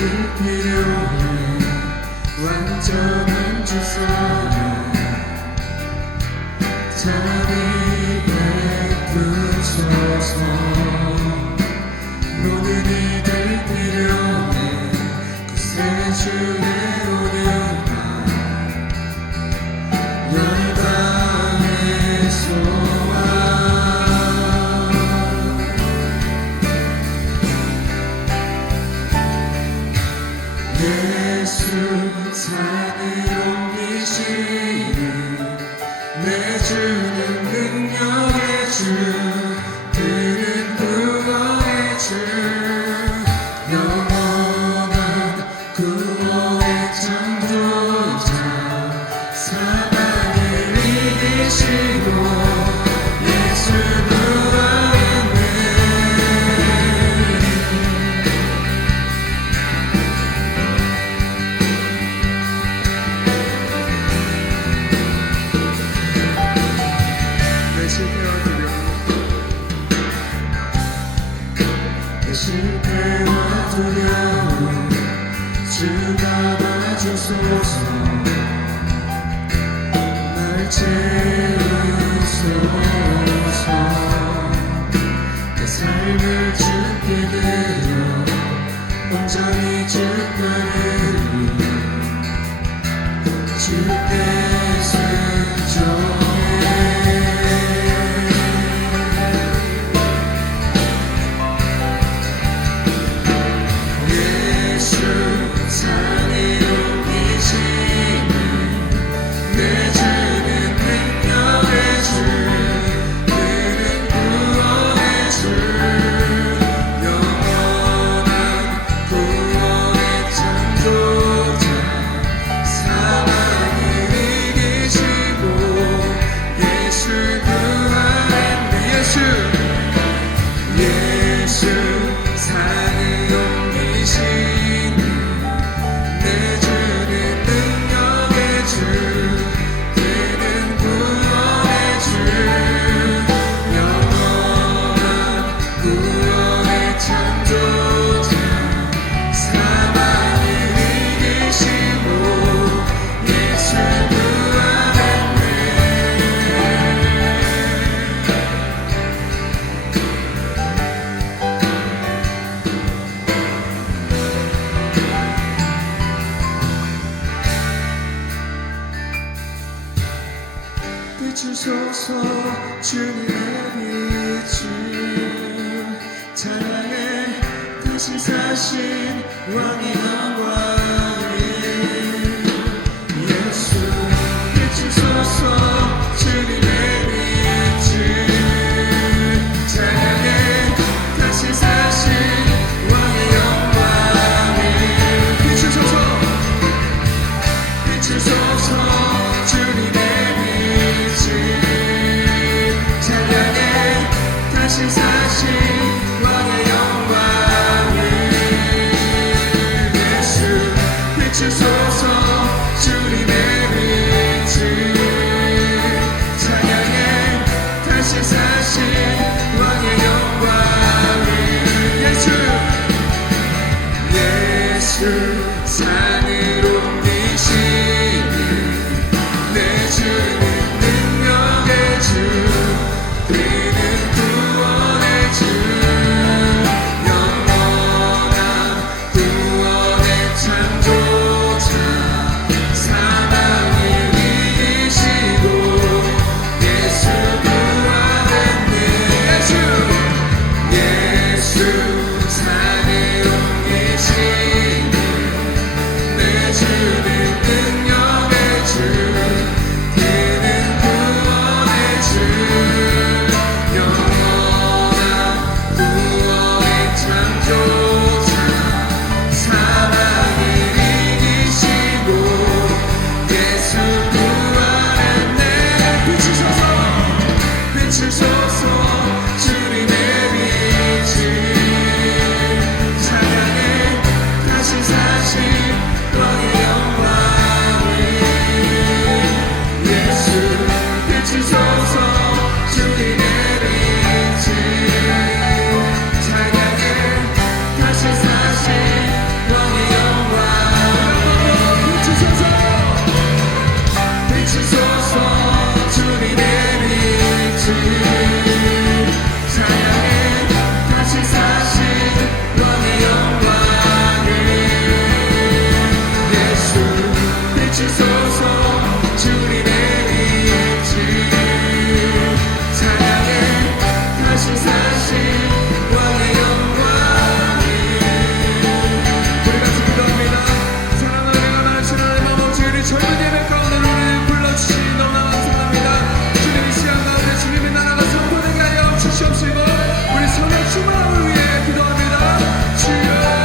필요해 완전한 주 사랑 자비 베푸소서 모든 이들 필요해 구세주의 오류가 열방의 소원 예수 산을 옮기시는 내 주는 능력의 주 그는 구원의 주 영원한 구원의 창조자 사랑을 이기시고 예수 부활했네 실패와 두려움 주가 봐주소서 날 채우소서 내 삶을 주께 드려 온전히 주가를 주께 순종해 비추소서 주님의 빛을 찬양해 다시 사신 왕의 영광을 예수 비추소서 주님의 빛을 찬양해 다시 사신 왕의 영광을 비추소서 비추소서 주님의 찬양해 다시 사신 왕의 영광을 예수 비추소서 주님의 빛을 찬양해 다시 사신 왕의 영광을 예수 산을 옮기시는 내 주는 능력의 주 그는 구원의 주 영원한 구원의 창조자 사랑을 이기시고 예수 부활했네 예수 산을 옮기시는 내 주시소서. 주님의 이름 찬양해 다시 사신 왕의 영광을. 우리 같이 기도합니다. 사랑하는 은혜가 많으신 하나님 아버지, 우리 젊은 예배 가운데 우리를 불러주시니 너무나 감사합니다. 주님 이 시간 가운데 주님의 나라가 선포되게 하여 주시옵시고 우리 성령 충만함을 위해 기도합니다. 주여.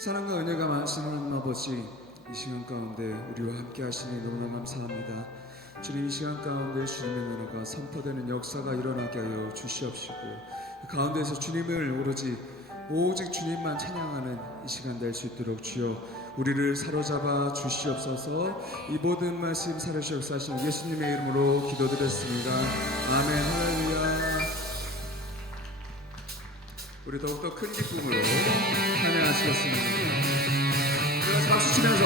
사랑과 은혜가 많으신 하나님 아버지, 이 시간 가운데 우리와 함께 하시니 너무나 감사합니다. 주님 이 시간 가운데 주님의 나라가 선포되는 역사가 일어나게 하여 주시옵시고 그 가운데서 주님을 오직 주님만 찬양하는 이 시간 될 수 있도록 주여 우리를 사로잡아 주시옵소서. 이 모든 말씀 살으시 역사하신 예수님의 이름으로 기도드렸습니다. 아멘. 할렐루야. 우리 더욱더 큰 기쁨으로 찬양하시겠습니다. 우리가 박수 치면서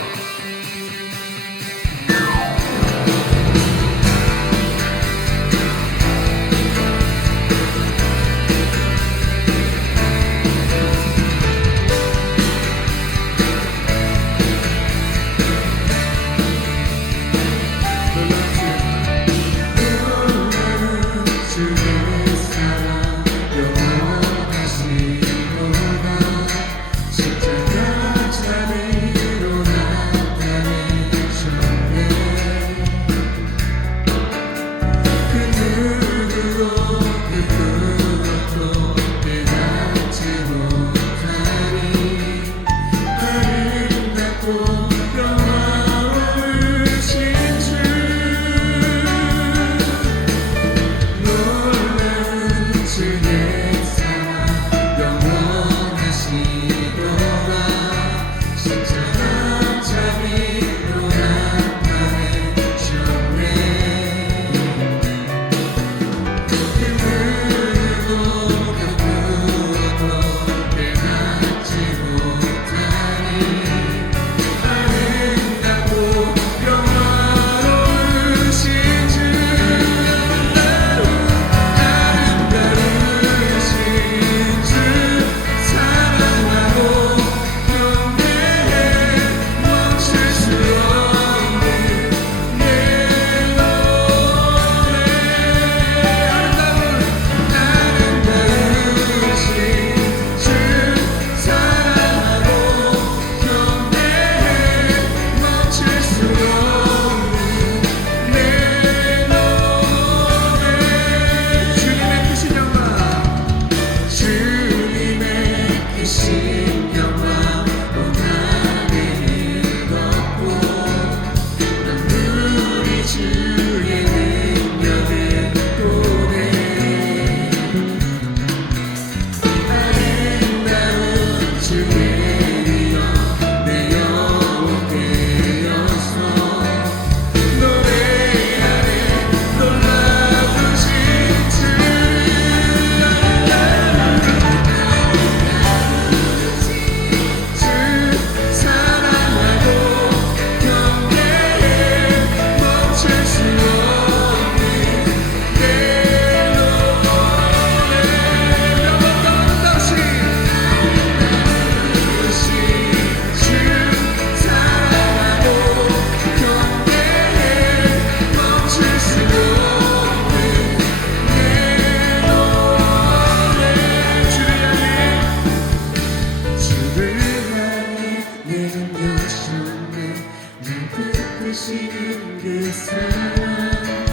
주시는 그 사랑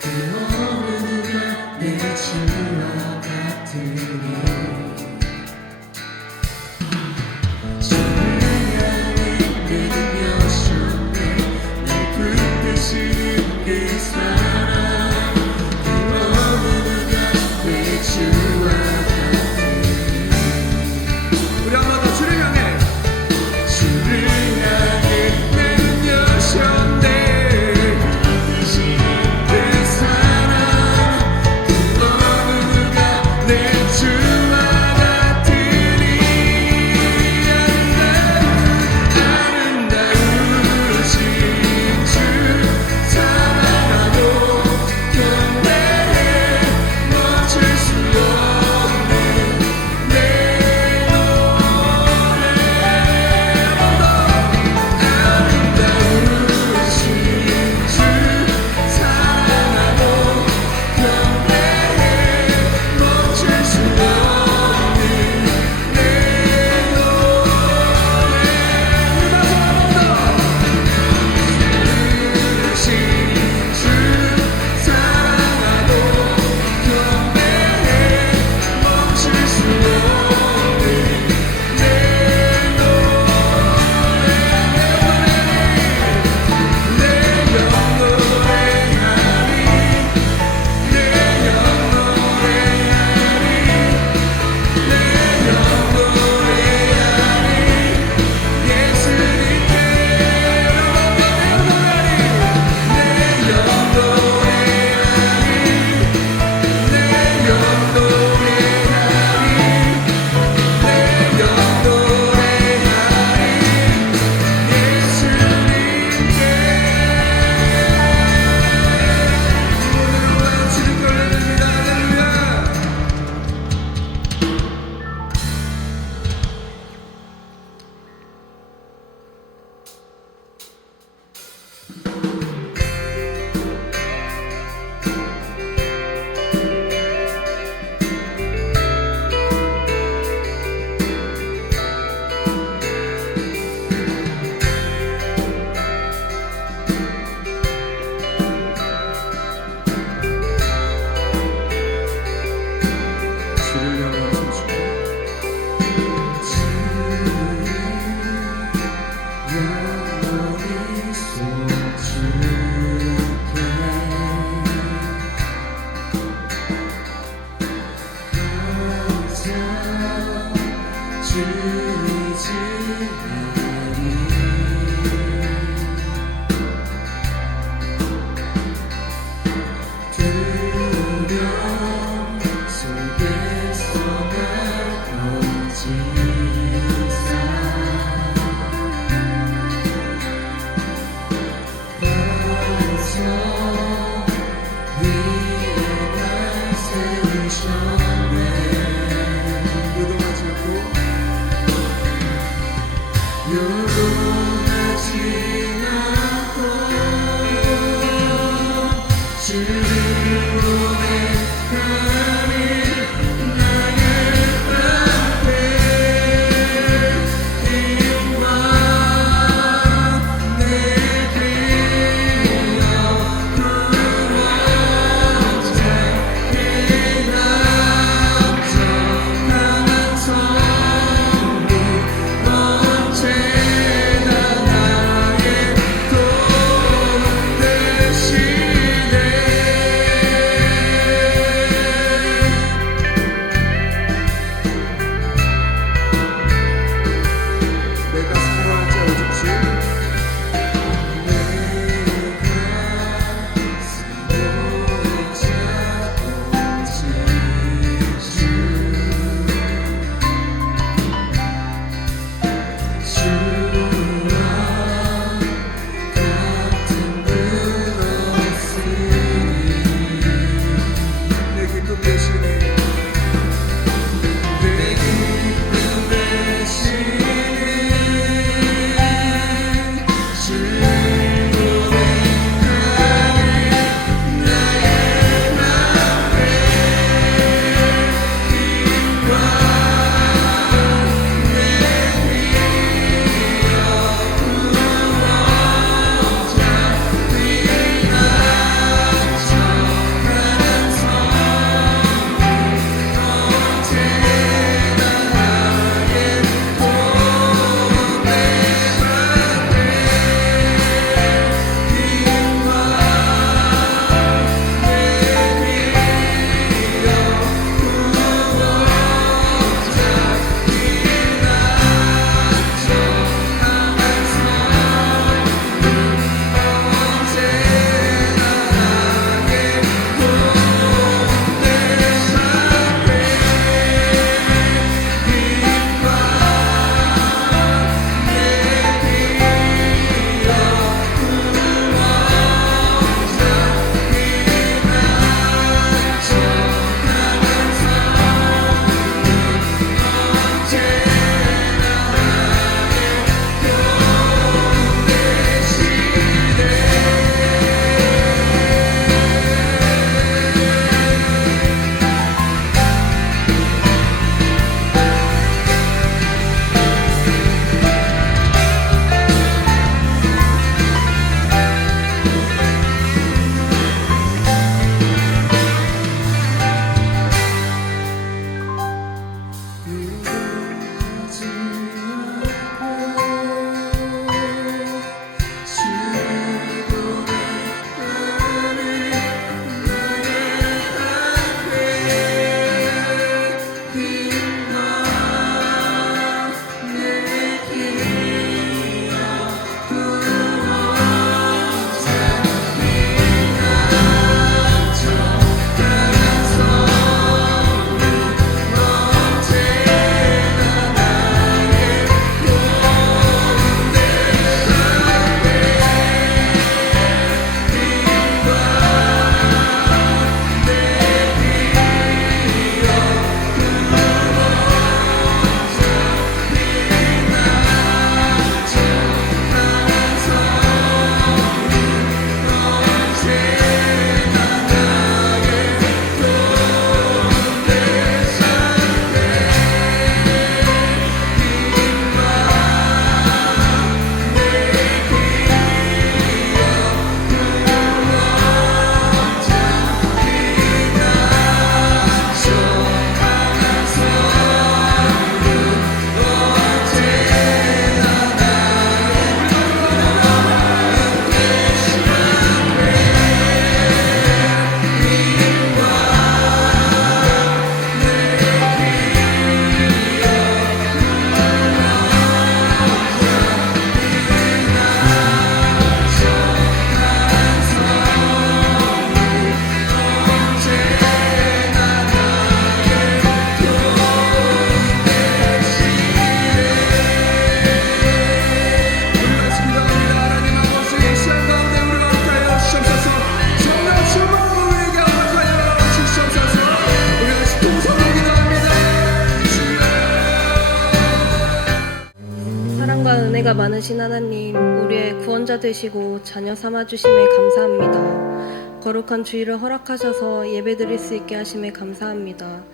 그 은혜가 많으신 하나님, 우리의 구원자 되시고 자녀 삼아주심에 감사합니다. 거룩한 주일을 허락하셔서 예배드릴 수 있게 하심에 감사합니다.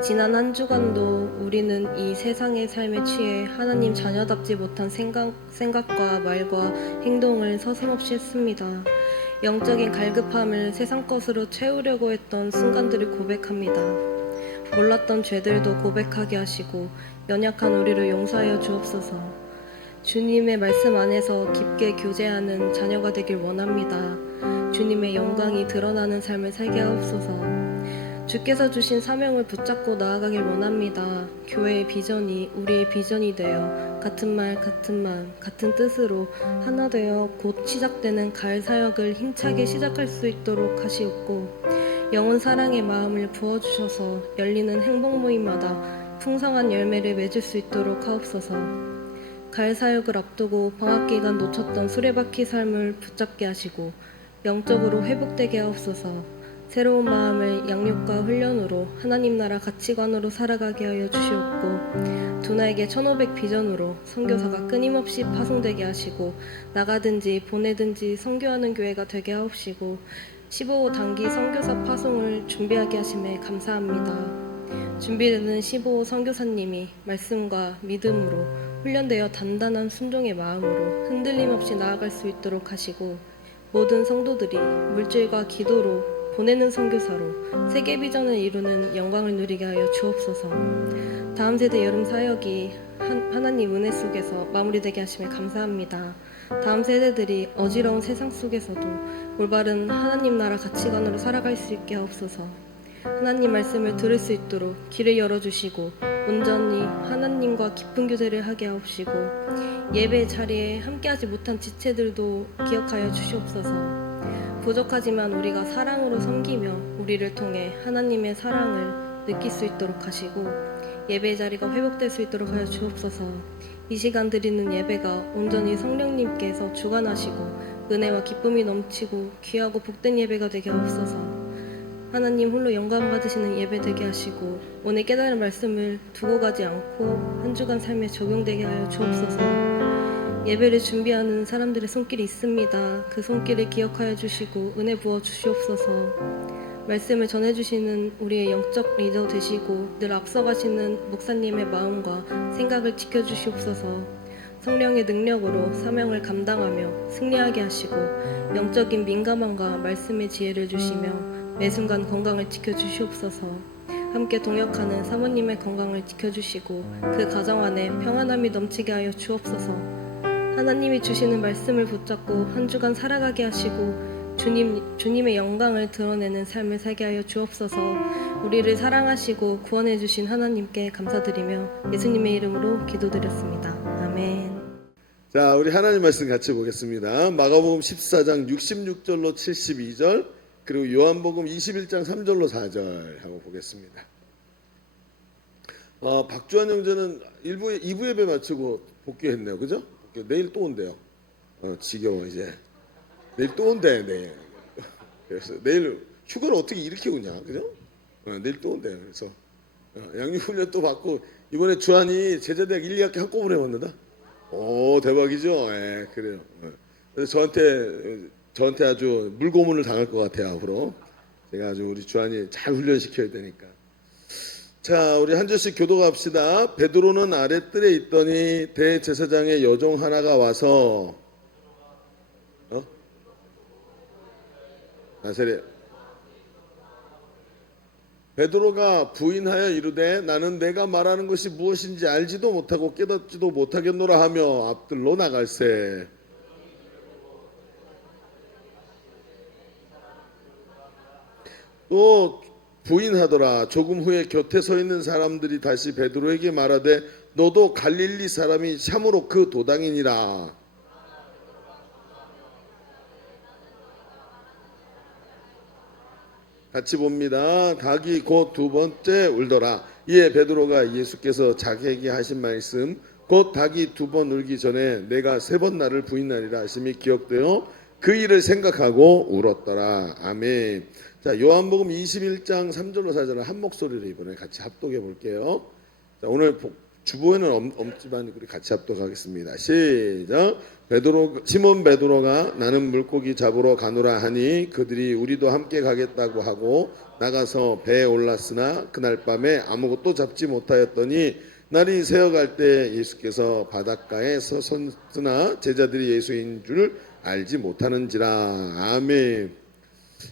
지난 한 주간도 우리는 이 세상의 삶에 취해 하나님 자녀답지 못한 생각과 말과 행동을 서슴없이 했습니다. 영적인 갈급함을 세상 것으로 채우려고 했던 순간들을 고백합니다. 몰랐던 죄들도 고백하게 하시고 연약한 우리를 용서하여 주옵소서. 주님의 말씀 안에서 깊게 교제하는 자녀가 되길 원합니다. 주님의 영광이 드러나는 삶을 살게 하옵소서. 주께서 주신 사명을 붙잡고 나아가길 원합니다. 교회의 비전이 우리의 비전이 되어 같은 말, 같은 마음, 같은 뜻으로 하나 되어 곧 시작되는 가을 사역을 힘차게 시작할 수 있도록 하시옵고, 영혼 사랑의 마음을 부어주셔서 열리는 행복 모임마다 풍성한 열매를 맺을 수 있도록 하옵소서. 가을 사역을 앞두고 방학 기간 놓쳤던 수레바퀴 삶을 붙잡게 하시고 영적으로 회복되게 하옵소서. 새로운 마음을 양육과 훈련으로 하나님 나라 가치관으로 살아가게 하여 주시옵고, 두나에게 1500 비전으로 선교사가 끊임없이 파송되게 하시고 나가든지 보내든지 선교하는 교회가 되게 하옵시고, 15호 단기 선교사 파송을 준비하게 하심에 감사합니다. 준비되는 15호 선교사님이 말씀과 믿음으로 훈련되어 단단한 순종의 마음으로 흔들림 없이 나아갈 수 있도록 하시고, 모든 성도들이 물질과 기도로 보내는 선교사로 세계 비전을 이루는 영광을 누리게 하여 주옵소서. 다음 세대 여름 사역이 하나님 은혜 속에서 마무리되게 하심에 감사합니다. 다음 세대들이 어지러운 세상 속에서도 올바른 하나님 나라 가치관으로 살아갈 수 있게 하옵소서. 하나님 말씀을 들을 수 있도록 길을 열어주시고 온전히 하나님과 깊은 교제를 하게 하옵시고, 예배 자리에 함께하지 못한 지체들도 기억하여 주시옵소서. 부족하지만 우리가 사랑으로 섬기며 우리를 통해 하나님의 사랑을 느낄 수 있도록 하시고 예배 자리가 회복될 수 있도록 하여 주옵소서. 이 시간 드리는 예배가 온전히 성령님께서 주관하시고 은혜와 기쁨이 넘치고 귀하고 복된 예배가 되게 하옵소서. 하나님 홀로 영광 받으시는 예배 되게 하시고 오늘 깨달은 말씀을 두고 가지 않고 한 주간 삶에 적용되게 하여 주옵소서. 예배를 준비하는 사람들의 손길이 있습니다. 그 손길을 기억하여 주시고 은혜 부어 주시옵소서. 말씀을 전해주시는 우리의 영적 리더 되시고 늘 앞서가시는 목사님의 마음과 생각을 지켜주시옵소서. 성령의 능력으로 사명을 감당하며 승리하게 하시고 영적인 민감함과 말씀의 지혜를 주시며 매 순간 건강을 지켜주시옵소서. 함께 동역하는 사모님의 건강을 지켜주시고 그 가정 안에 평안함이 넘치게 하여 주옵소서. 하나님이 주시는 말씀을 붙잡고 한 주간 살아가게 하시고 주님의 영광을 드러내는 삶을 살게 하여 주옵소서. 우리를 사랑하시고 구원해 주신 하나님께 감사드리며 예수님의 이름으로 기도드렸습니다. 아멘. 자, 우리 하나님 말씀 같이 보겠습니다. 마가복음 14장 66절로 72절, 그리고 요한복음 21장 3절로 4절 하고 보겠습니다. 박주환 형제는 2부 예배 마치고 복귀했네요. 그죠? 내일 또 온대요. 지겨워 이제. 내일 또 온대. 내일. 그래서 내일 휴가를 어떻게 이렇게 오냐, 그죠? 내일 또 온대요. 그래서 양육훈련 또 받고 이번에 주한이 제자대학 1, 2학기 한꺼번에 왔는다. 오, 대박이죠. 예, 그래요. 그래서 저한테 아주 물고문을 당할 것 같아요. 앞으로 제가 아주 우리 주한이 잘 훈련시켜야 되니까. 자, 우리 한 절씩 교도합시다. 베드로는 아랫뜰에 있더니 대제사장의 여종 하나가 와서 나세례 베드로가 부인하여 이르되 나는 내가 말하는 것이 무엇인지 알지도 못하고 깨닫지도 못하겠노라 하며 앞들로 나갈세. 또 부인하더라. 조금 후에 곁에 서 있는 사람들이 다시 베드로에게 말하되 너도 갈릴리 사람이 참으로 그 도당이니라. 같이 봅니다. 닭이 곧 두 번째 울더라. 이에 베드로가 예수께서 자기에게 하신 말씀 곧 닭이 두 번 울기 전에 내가 세 번 나를 부인하리라 하심이 기억되어 그 일을 생각하고 울었더라. 아멘. 자, 요한복음 21장 3절로 4절을 한 목소리로 이번에 같이 합독해 볼게요. 자, 오늘 주보에는 없지만 우리 같이 합독하겠습니다. 시작. 시몬 베드로가 나는 물고기 잡으러 가노라 하니 그들이 우리도 함께 가겠다고 하고 나가서 배에 올랐으나 그날 밤에 아무것도 잡지 못하였더니 날이 새어갈 때 예수께서 바닷가에 섰으나 제자들이 예수인 줄 알지 못하는지라. 아멘.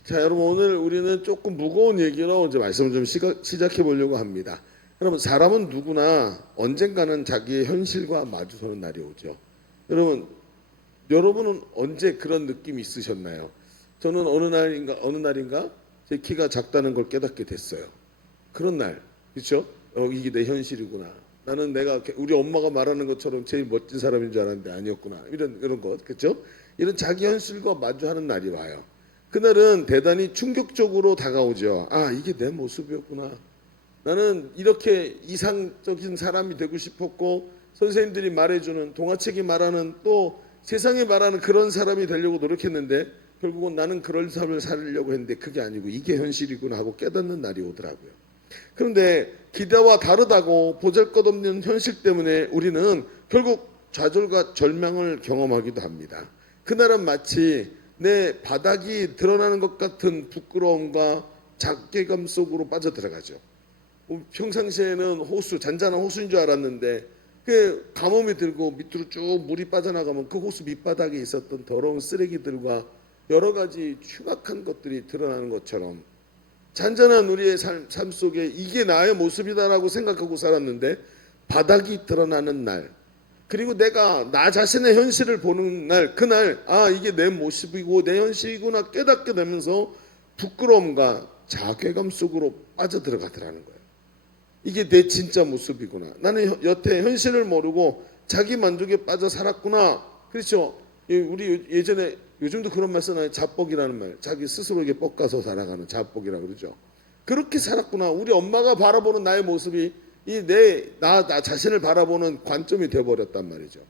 자, 여러분 오늘 우리는 조금 무거운 얘기로 이제 말씀을 좀 시작해 보려고 합니다. 여러분 사람은 누구나 언젠가는 자기의 현실과 마주서는 날이 오죠. 여러분은 언제 그런 느낌이 있으셨나요? 저는 어느 날인가 제 키가 작다는 걸 깨닫게 됐어요. 그런 날, 그렇죠? 이게 내 현실이구나. 나는 내가 우리 엄마가 말하는 것처럼 제일 멋진 사람인 줄 알았는데 아니었구나. 이런 것, 그렇죠? 이런 자기 현실과 마주하는 날이 와요. 그날은 대단히 충격적으로 다가오죠. 아, 이게 내 모습이었구나. 나는 이렇게 이상적인 사람이 되고 싶었고 선생님들이 말해주는 동화책이 말하는 또 세상이 말하는 그런 사람이 되려고 노력했는데 결국은 나는 그런 삶을 살려고 했는데 그게 아니고 이게 현실이구나 하고 깨닫는 날이 오더라고요. 그런데 기대와 다르다고 보잘것없는 현실 때문에 우리는 결국 좌절과 절망을 경험하기도 합니다. 그날은 마치 내 바닥이 드러나는 것 같은 부끄러움과 자괴감 속으로 빠져들어가죠. 평상시에는 잔잔한 호수인 줄 알았는데 그 가뭄이 들고 밑으로 쭉 물이 빠져나가면 그 호수 밑바닥에 있었던 더러운 쓰레기들과 여러 가지 흉악한 것들이 드러나는 것처럼 잔잔한 우리의 삶 속에 이게 나의 모습이다라고 생각하고 살았는데 바닥이 드러나는 날, 그리고 내가 나 자신의 현실을 보는 날, 그날 아 이게 내 모습이고 내 현실이구나 깨닫게 되면서 부끄러움과 자괴감 속으로 빠져들어가더라는 거예요. 이게 내 진짜 모습이구나. 나는 여태 현실을 모르고 자기 만족에 빠져 살았구나. 그렇죠? 우리 예전에 요즘도 그런 말 쓰나요? 자뻑이라는 말. 자기 스스로에게 뻑가서 살아가는 자뻑이라고 그러죠. 그렇게 살았구나. 우리 엄마가 바라보는 나의 모습이 나 자신을 바라보는 관점이 되어버렸단 말이죠.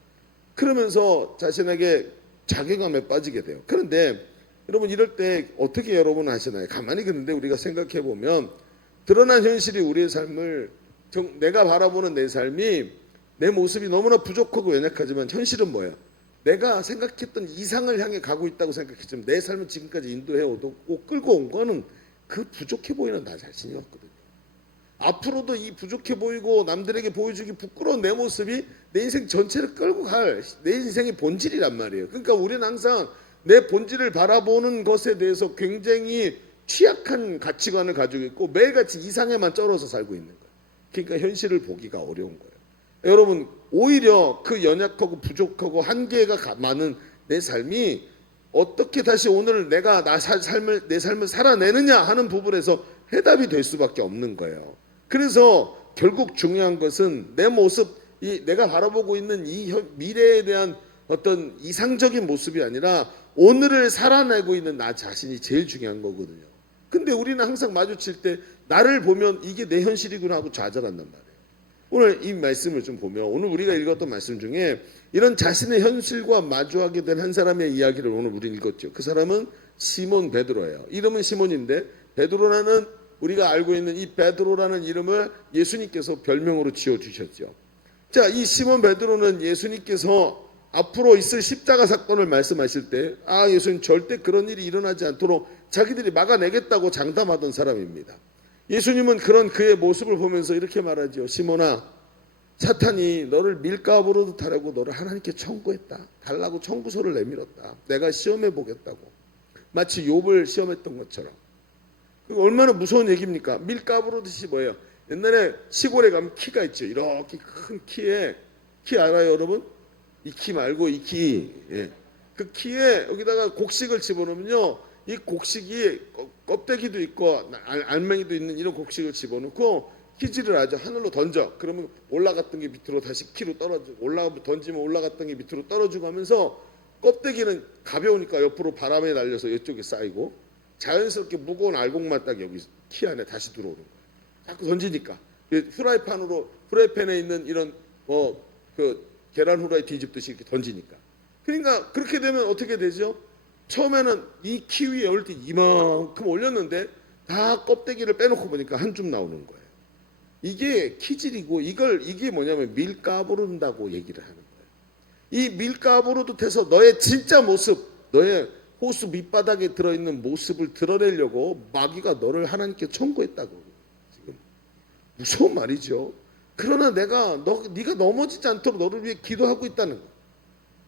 그러면서 자신에게 자괴감에 빠지게 돼요. 그런데 여러분 이럴 때 어떻게 여러분 하시나요? 가만히 그런데 우리가 생각해 보면 드러난 현실이 우리의 삶을 내가 바라보는 내 삶이 내 모습이 너무나 부족하고 연약하지만 현실은 뭐예요? 내가 생각했던 이상을 향해 가고 있다고 생각했지만 내 삶을 지금까지 인도해 오고 끌고 온 거는 그 부족해 보이는 나 자신이었거든요. 앞으로도 이 부족해 보이고 남들에게 보여주기 부끄러운 내 모습이 내 인생 전체를 끌고 갈 내 인생의 본질이란 말이에요. 그러니까 우리는 항상 내 본질을 바라보는 것에 대해서 굉장히 취약한 가치관을 가지고 있고 매일같이 이상에만 쩔어서 살고 있는 거예요. 그러니까 현실을 보기가 어려운 거예요. 여러분 오히려 그 연약하고 부족하고 한계가 많은 내 삶이 어떻게 다시 오늘 내가 내 삶을 살아내느냐 하는 부분에서 해답이 될 수밖에 없는 거예요. 그래서 결국 중요한 것은 내 모습, 내가 바라보고 있는 이 미래에 대한 어떤 이상적인 모습이 아니라 오늘을 살아내고 있는 나 자신이 제일 중요한 거거든요. 근데 우리는 항상 마주칠 때 나를 보면 이게 내 현실이구나 하고 좌절한단 말이에요. 오늘 이 말씀을 좀 보면 오늘 우리가 읽었던 말씀 중에 이런 자신의 현실과 마주하게 된 한 사람의 이야기를 오늘 우리 읽었죠. 그 사람은 시몬 베드로예요. 이름은 시몬인데 베드로라는 우리가 알고 있는 이 베드로라는 이름을 예수님께서 별명으로 지어주셨죠. 자, 이 시몬 베드로는 예수님께서 앞으로 있을 십자가 사건을 말씀하실 때 예수님 절대 그런 일이 일어나지 않도록 자기들이 막아내겠다고 장담하던 사람입니다. 예수님은 그런 그의 모습을 보면서 이렇게 말하죠. 시몬아, 사탄이 너를 밀가부로 타려고 너를 하나님께 청구했다. 달라고 청구서를 내밀었다. 내가 시험해 보겠다고. 마치 욥을 시험했던 것처럼. 얼마나 무서운 얘기입니까? 밀가부르듯이 뭐예요? 옛날에 시골에 가면 키가 있죠. 이렇게 큰 키에, 키 알아요 여러분? 이 키 말고 이 키. 예. 그 키에 여기다가 곡식을 집어넣으면요. 이 곡식이 껍데기도 있고 알맹이도 있는 이런 곡식을 집어넣고 키질을 하죠. 하늘로 던져. 그러면 올라갔던 게 밑으로 다시 키로 떨어지고 던지면 올라갔던 게 밑으로 떨어지고 하면서 껍데기는 가벼우니까 옆으로 바람에 날려서 이쪽에 쌓이고 자연스럽게 무거운 알곡만 딱 여기 키 안에 다시 들어오는 거예요. 자꾸 던지니까. 프라이팬에 있는 이런 그 계란 후라이 뒤집듯이 이렇게 던지니까. 그러니까 그렇게 되면 어떻게 되죠? 처음에는 이 키 위에 올릴 때 이만큼 올렸는데 다 껍데기를 빼놓고 보니까 한 줌 나오는 거예요. 이게 키질이고 이게 뭐냐면 밀가부른다고 얘기를 하는 거예요. 이 밀가부르듯해서 너의 진짜 모습, 너의 호수 밑바닥에 들어있는 모습을 드러내려고 마귀가 너를 하나님께 청구했다고. 지금 무서운 말이죠. 그러나 네가 넘어지지 않도록 너를 위해 기도하고 있다는 거예요.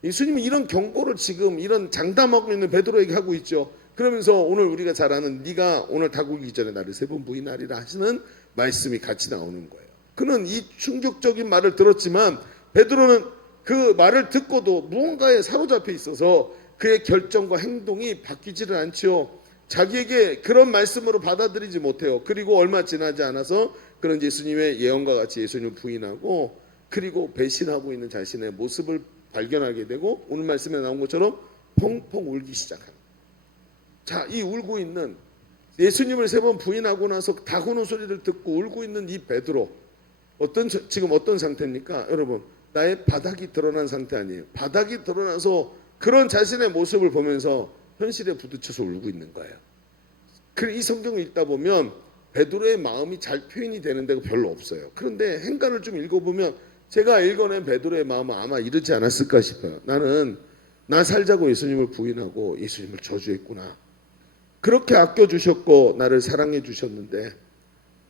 예수님은 이런 경고를 지금 이런 장담하고 있는 베드로에게 하고 있죠. 그러면서 오늘 우리가 잘 아는 네가 오늘 다구기 전에 나를 3번 부인하리라 하시는 말씀이 같이 나오는 거예요. 그는 이 충격적인 말을 들었지만 베드로는 그 말을 듣고도 무언가에 사로잡혀 있어서 그의 결정과 행동이 바뀌지를 않죠. 자기에게 그런 말씀으로 받아들이지 못해요. 그리고 얼마 지나지 않아서 그런 예수님의 예언과 같이 예수님을 부인하고 그리고 배신하고 있는 자신의 모습을 발견하게 되고 오늘 말씀에 나온 것처럼 펑펑 울기 시작합니다. 자, 이 울고 있는 예수님을 3번 부인하고 나서 다구는 소리를 듣고 울고 있는 이 베드로 지금 어떤 상태입니까? 여러분, 나의 바닥이 드러난 상태 아니에요. 바닥이 드러나서 그런 자신의 모습을 보면서 현실에 부딪혀서 울고 있는 거예요. 이 성경을 읽다 보면 베드로의 마음이 잘 표현이 되는 데가 별로 없어요. 그런데 행간을 좀 읽어보면 제가 읽어낸 베드로의 마음은 아마 이러지 않았을까 싶어요. 나는 나 살자고 예수님을 부인하고 예수님을 저주했구나. 그렇게 아껴주셨고 나를 사랑해 주셨는데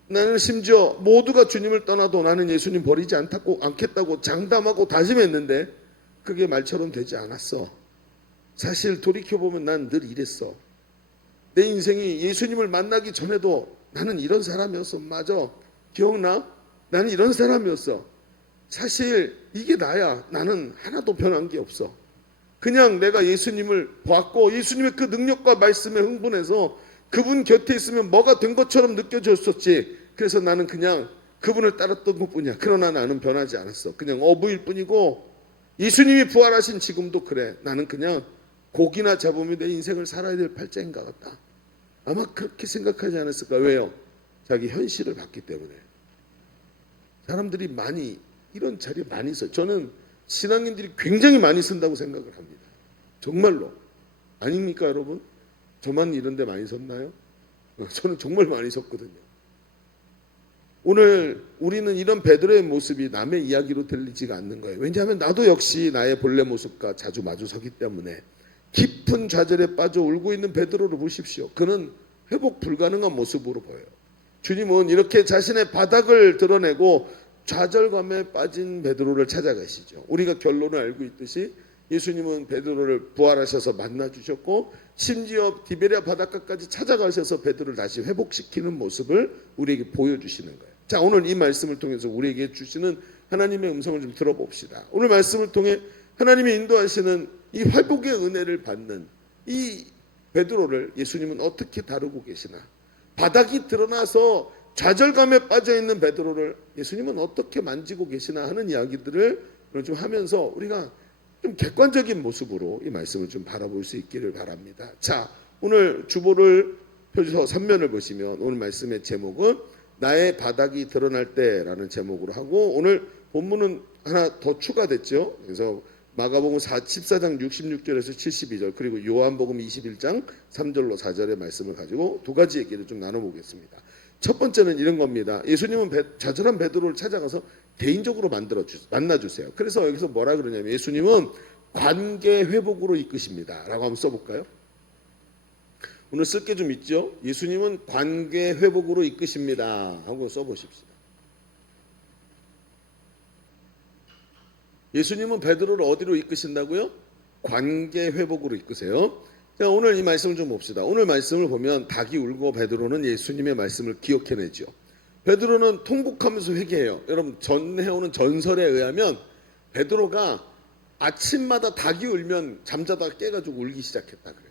나는 심지어 모두가 주님을 떠나도 나는 예수님 버리지 않겠다고 장담하고 다짐했는데 그게 말처럼 되지 않았어. 사실 돌이켜보면 난 늘 이랬어. 내 인생이 예수님을 만나기 전에도 나는 이런 사람이었어. 맞아. 기억나? 나는 이런 사람이었어. 사실 이게 나야. 나는 하나도 변한 게 없어. 그냥 내가 예수님을 봤고 예수님의 그 능력과 말씀에 흥분해서 그분 곁에 있으면 뭐가 된 것처럼 느껴졌었지. 그래서 나는 그냥 그분을 따랐던 것뿐이야. 그러나 나는 변하지 않았어. 그냥 어부일 뿐이고 예수님이 부활하신 지금도 그래. 나는 그냥 고기나 잡으며 내 인생을 살아야 될 팔자인 것 같다. 아마 그렇게 생각하지 않았을까. 왜요? 자기 현실을 봤기 때문에. 사람들이 많이 이런 자리에 많이 있어요. 저는 신앙인들이 굉장히 많이 쓴다고 생각을 합니다. 정말로. 아닙니까 여러분? 저만 이런 데 많이 섰나요? 저는 정말 많이 섰거든요. 오늘 우리는 이런 베드로의 모습이 남의 이야기로 들리지가 않는 거예요. 왜냐하면 나도 역시 나의 본래 모습과 자주 마주서기 때문에 깊은 좌절에 빠져 울고 있는 베드로를 보십시오. 그는 회복 불가능한 모습으로 보여요. 주님은 이렇게 자신의 바닥을 드러내고 좌절감에 빠진 베드로를 찾아가시죠. 우리가 결론을 알고 있듯이 예수님은 베드로를 부활하셔서 만나주셨고 심지어 디베랴 바닷가까지 찾아가셔서 베드로를 다시 회복시키는 모습을 우리에게 보여주시는 거예요. 자, 오늘 이 말씀을 통해서 우리에게 주시는 하나님의 음성을 좀 들어봅시다. 오늘 말씀을 통해 하나님이 인도하시는 이 회복의 은혜를 받는 이 베드로를 예수님은 어떻게 다루고 계시나? 바닥이 드러나서 좌절감에 빠져있는 베드로를 예수님은 어떻게 만지고 계시나 하는 이야기들을 좀 하면서 우리가 좀 객관적인 모습으로 이 말씀을 좀 바라볼 수 있기를 바랍니다. 자, 오늘 주보를 표지서 3면을 보시면 오늘 말씀의 제목은 나의 바닥이 드러날 때라는 제목으로 하고 오늘 본문은 하나 더 추가됐죠. 그래서 마가복음 14장 66절에서 72절 그리고 요한복음 21장 3절로 4절의 말씀을 가지고 두 가지 얘기를 좀 나눠보겠습니다. 첫 번째는 이런 겁니다. 예수님은 좌절한 베드로를 찾아가서 개인적으로 만나주세요. 그래서 여기서 뭐라 그러냐면 예수님은 관계 회복으로 이끄십니다. 라고 한번 써볼까요? 오늘 쓸 게 좀 있죠. 예수님은 관계 회복으로 이끄십니다. 하고 써보십시다. 예수님은 베드로를 어디로 이끄신다고요? 관계 회복으로 이끄세요. 자, 오늘 이 말씀을 좀 봅시다. 오늘 말씀을 보면 닭이 울고 베드로는 예수님의 말씀을 기억해내죠. 베드로는 통곡하면서 회개해요. 여러분 전해오는 전설에 의하면 베드로가 아침마다 닭이 울면 잠자다가 깨가지고 울기 시작했다 그래요.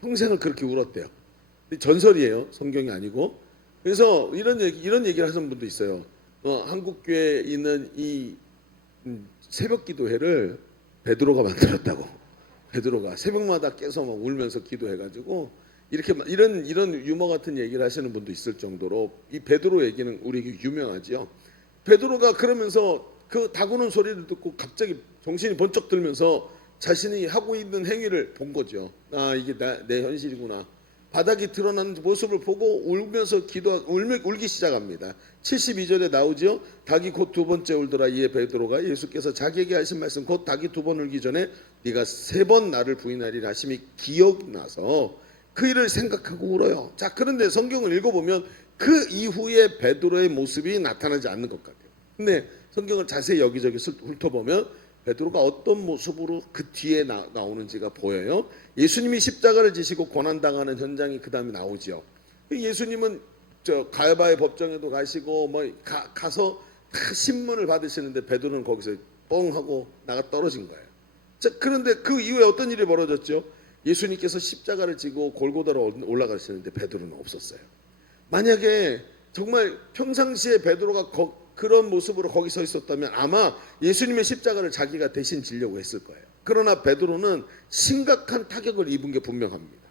평생을 그렇게 울었대요. 전설이에요. 성경이 아니고. 그래서 이런 얘기를 하시는 분도 있어요. 한국교회에 있는 이 새벽 기도회를 베드로가 만들었다고. 베드로가 새벽마다 깨서 막 울면서 기도해가지고 이렇게 이런 유머 같은 얘기를 하시는 분도 있을 정도로 이 베드로 얘기는 우리에게 유명하지요. 베드로가 그러면서 그 다구는 소리를 듣고 갑자기 정신이 번쩍 들면서 자신이 하고 있는 행위를 본 거죠. 아, 이게 내 현실이구나. 바닥이 드러난 모습을 보고 울면서 울기 시작합니다. 72절에 나오죠. 닭이 곧 두 번째 울더라. 이에 베드로가 예수께서 자기에게 하신 말씀 곧 닭이 두 번 울기 전에 네가 세 번 나를 부인하리라 하심이 기억나서 그 일을 생각하고 울어요. 자, 그런데 성경을 읽어보면 그 이후에 베드로의 모습이 나타나지 않는 것 같아요. 근데 성경을 자세히 여기저기 훑어보면 베드로가 어떤 모습으로 그 뒤에 나오는지가 보여요. 예수님이 십자가를 지시고 고난당하는 현장이 그 다음에 나오죠. 예수님은 저 가야바의 법정에도 가시고 가서 다 신문을 받으시는데 베드로는 거기서 뻥 하고 나가 떨어진 거예요. 자, 그런데 그 이후에 어떤 일이 벌어졌죠? 예수님께서 십자가를 지고 골고다로 올라가시는데 베드로는 없었어요. 만약에 정말 평상시에 베드로가 그런 모습으로 거기 서 있었다면 아마 예수님의 십자가를 자기가 대신 지려고 했을 거예요. 그러나 베드로는 심각한 타격을 입은 게 분명합니다.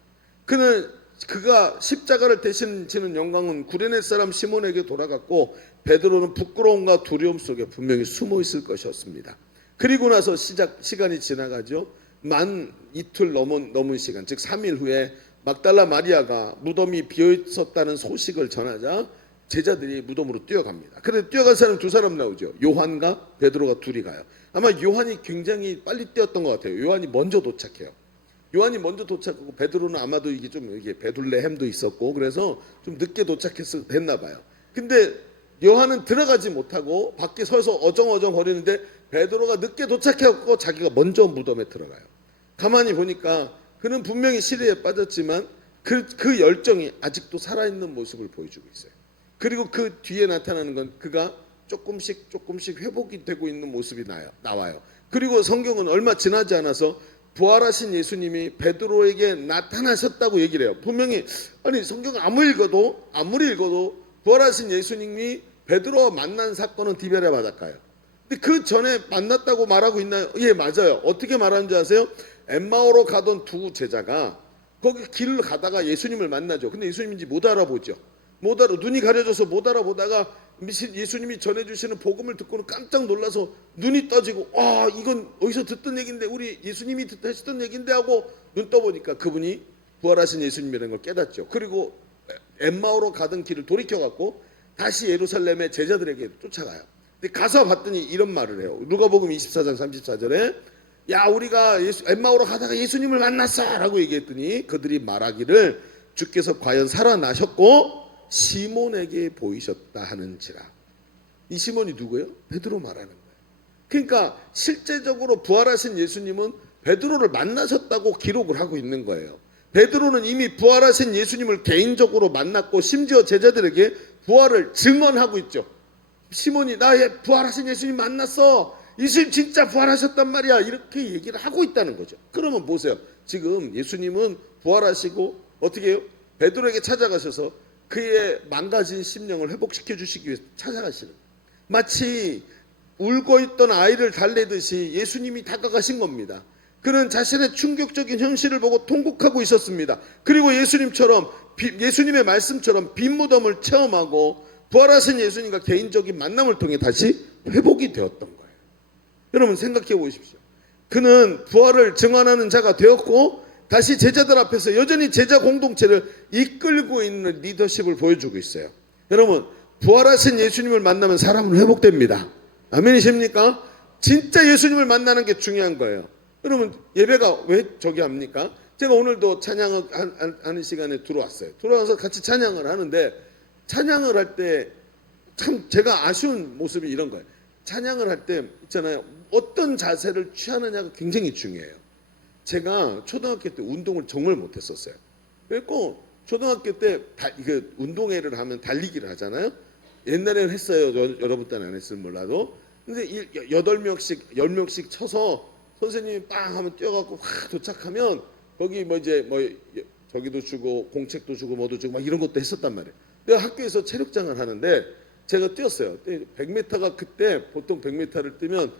그가 십자가를 대신 지는 영광은 구레네 사람 시몬에게 돌아갔고 베드로는 부끄러움과 두려움 속에 분명히 숨어 있을 것이었습니다. 그리고 나서 시간이 지나가죠. 만 이틀 넘은 시간, 즉 3일 후에 막달라 마리아가 무덤이 비어 있었다는 소식을 전하자 제자들이 무덤으로 뛰어갑니다. 그런데 뛰어간 사람 두 사람 나오죠. 요한과 베드로가 둘이 가요. 아마 요한이 굉장히 빨리 뛰었던 것 같아요. 요한이 먼저 도착해요. 요한이 먼저 도착하고 베드로는 아마도 이게 베들레헴도 있었고 그래서 좀 늦게 도착했나 봐요. 근데 요한은 들어가지 못하고 밖에 서서 어정어정 거리는데 베드로가 늦게 도착해갖고 자기가 먼저 무덤에 들어가요. 가만히 보니까 그는 분명히 시리에 빠졌지만 그 열정이 아직도 살아있는 모습을 보여주고 있어요. 그리고 그 뒤에 나타나는 건 그가 조금씩 회복이 되고 있는 모습이 나와요. 그리고 성경은 얼마 지나지 않아서 부활하신 예수님이 베드로에게 나타나셨다고 얘기를 해요. 분명히 아니 성경을 아무리 읽어도 부활하신 예수님이 베드로와 만난 사건은 디베레 바닷가예요. 근데 그 전에 만났다고 말하고 있나요? 예, 맞아요. 어떻게 말하는지 아세요? 엠마오로 가던 두 제자가 거기 길을 가다가 예수님을 만나죠. 근데 예수님인지 못 알아보죠. 눈이 가려져서 못 알아보다가 예수님이 전해주시는 복음을 듣고는 깜짝 놀라서 눈이 떠지고 이건 어디서 듣던 얘기인데 우리 예수님이 하시던 얘기인데 하고 눈 떠보니까 그분이 부활하신 예수님이라는 걸 깨닫죠. 그리고 엠마오로 가던 길을 돌이켜갖고 다시 예루살렘의 제자들에게 쫓아가요. 근데 가서 봤더니 이런 말을 해요. 누가복음 24장 34절에 야 우리가 엠마오로 가다가 예수님을 만났어 라고 얘기했더니 그들이 말하기를 주께서 과연 살아나셨고 시몬에게 보이셨다 하는지라. 이 시몬이 누구예요? 베드로 말하는 거예요. 그러니까 실제적으로 부활하신 예수님은 베드로를 만나셨다고 기록을 하고 있는 거예요. 베드로는 이미 부활하신 예수님을 개인적으로 만났고 심지어 제자들에게 부활을 증언하고 있죠. 시몬이 나의 부활하신 예수님 만났어. 예수님 진짜 부활하셨단 말이야. 이렇게 얘기를 하고 있다는 거죠. 그러면 보세요. 지금 예수님은 부활하시고 어떻게 해요? 베드로에게 찾아가셔서 그의 망가진 심령을 회복시켜 주시기 위해서 찾아가시는 거예요. 마치 울고 있던 아이를 달래듯이 예수님이 다가가신 겁니다. 그는 자신의 충격적인 현실을 보고 통곡하고 있었습니다. 그리고 예수님의 말씀처럼 빈 무덤을 체험하고 부활하신 예수님과 개인적인 만남을 통해 다시 회복이 되었던 거예요. 여러분 생각해 보십시오. 그는 부활을 증언하는 자가 되었고 다시 제자들 앞에서 여전히 제자 공동체를 이끌고 있는 리더십을 보여주고 있어요. 여러분 부활하신 예수님을 만나면 사람은 회복됩니다. 아멘이십니까? 진짜 예수님을 만나는 게 중요한 거예요. 여러분 예배가 왜 저기 합니까? 제가 오늘도 찬양을 하는 시간에 들어왔어요. 들어와서 같이 찬양을 하는데 찬양을 할 때 참 제가 아쉬운 모습이 이런 거예요. 찬양을 할 때 있잖아요. 어떤 자세를 취하느냐가 굉장히 중요해요. 제가 초등학교 때 운동을 정말 못했었어요. 그리고 초등학교 때 운동회를 하면 달리기를 하잖아요. 옛날에는 했어요. 여러분 때는 안 했으면 몰라도. 근데 8명씩 10명씩 쳐서 선생님이 빵 하면 뛰어갖고 확 도착하면 거기 저기도 주고 공책도 주고 뭐도 주고 막 이런 것도 했었단 말이에요. 내가 학교에서 체력장을 하는데 제가 뛰었어요. 100m가 그때 보통 100m를 뛰면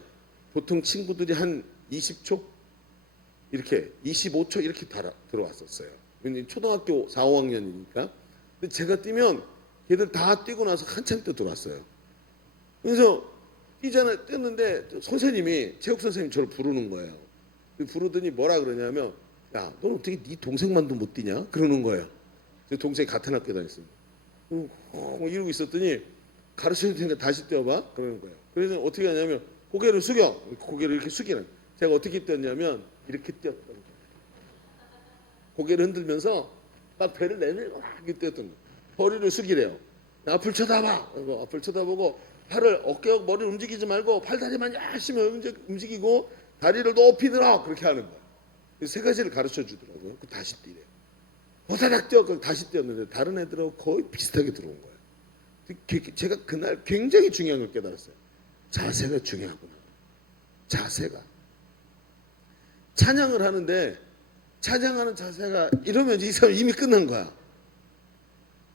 보통 친구들이 한 20초 이렇게 25초 이렇게 들어왔었어요. 초등학교 4, 5학년이니까. 근데 제가 뛰면 걔들 다 뛰고 나서 한참 때 들어왔어요. 그래서 뛰었는데 체육 선생님이 저를 부르는 거예요. 부르더니 뭐라 그러냐면 야, 넌 어떻게 네 동생만도 못 뛰냐? 그러는 거예요. 제 동생이 같은 학교 다녔습니다. 이러고 있었더니 가르쳐줄 테니까 다시 떼어봐 그러는 거예요. 그래서 어떻게 하냐면 고개를 숙여. 고개를 이렇게 숙이는. 제가 어떻게 떼었냐면 이렇게 떼었던 거예요. 고개를 흔들면서 막 배를 내밀고 막 이렇게 떼었던 거예요. 허리를 숙이래요. 앞을 쳐다봐. 앞을 쳐다보고 팔을 어깨와 머리를 움직이지 말고 팔다리만 열심히 움직이고 다리를 높이 들어. 그렇게 하는 거예요. 세 가지를 가르쳐 주더라고요. 그 다시 뛰래요. 호다닥 뛰어. 다시 뛰었는데 다른 애들하고 거의 비슷하게 들어온 거예요. 제가 그날 굉장히 중요한 걸 깨달았어요. 자세가 중요하구나. 자세가. 찬양을 하는데 찬양하는 자세가 이러면 이 사람 이미 끝난 거야.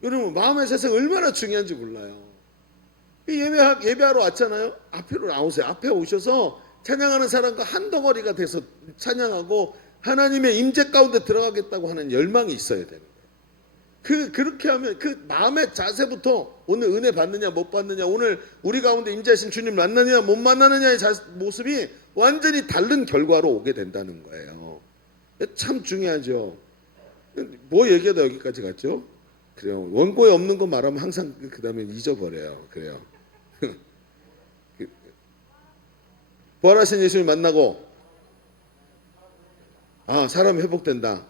여러분 마음의 자세가 얼마나 중요한지 몰라요. 예배하러 왔잖아요. 앞으로 나오세요. 앞에 오셔서 찬양하는 사람과 한 덩어리가 돼서 찬양하고 하나님의 임재 가운데 들어가겠다고 하는 열망이 있어야 되는 거예요. 그렇게 하면 그 마음의 자세부터 오늘 은혜 받느냐 못 받느냐, 오늘 우리 가운데 임재하신 주님 만나느냐 못 만나느냐의 모습이 완전히 다른 결과로 오게 된다는 거예요. 참 중요하죠. 뭐 얘기하다 여기까지 갔죠? 그래요. 원고에 없는 거 말하면 항상 그 다음에 잊어버려요. 그래요. 부활하신 예수님 만나고 사람 회복된다.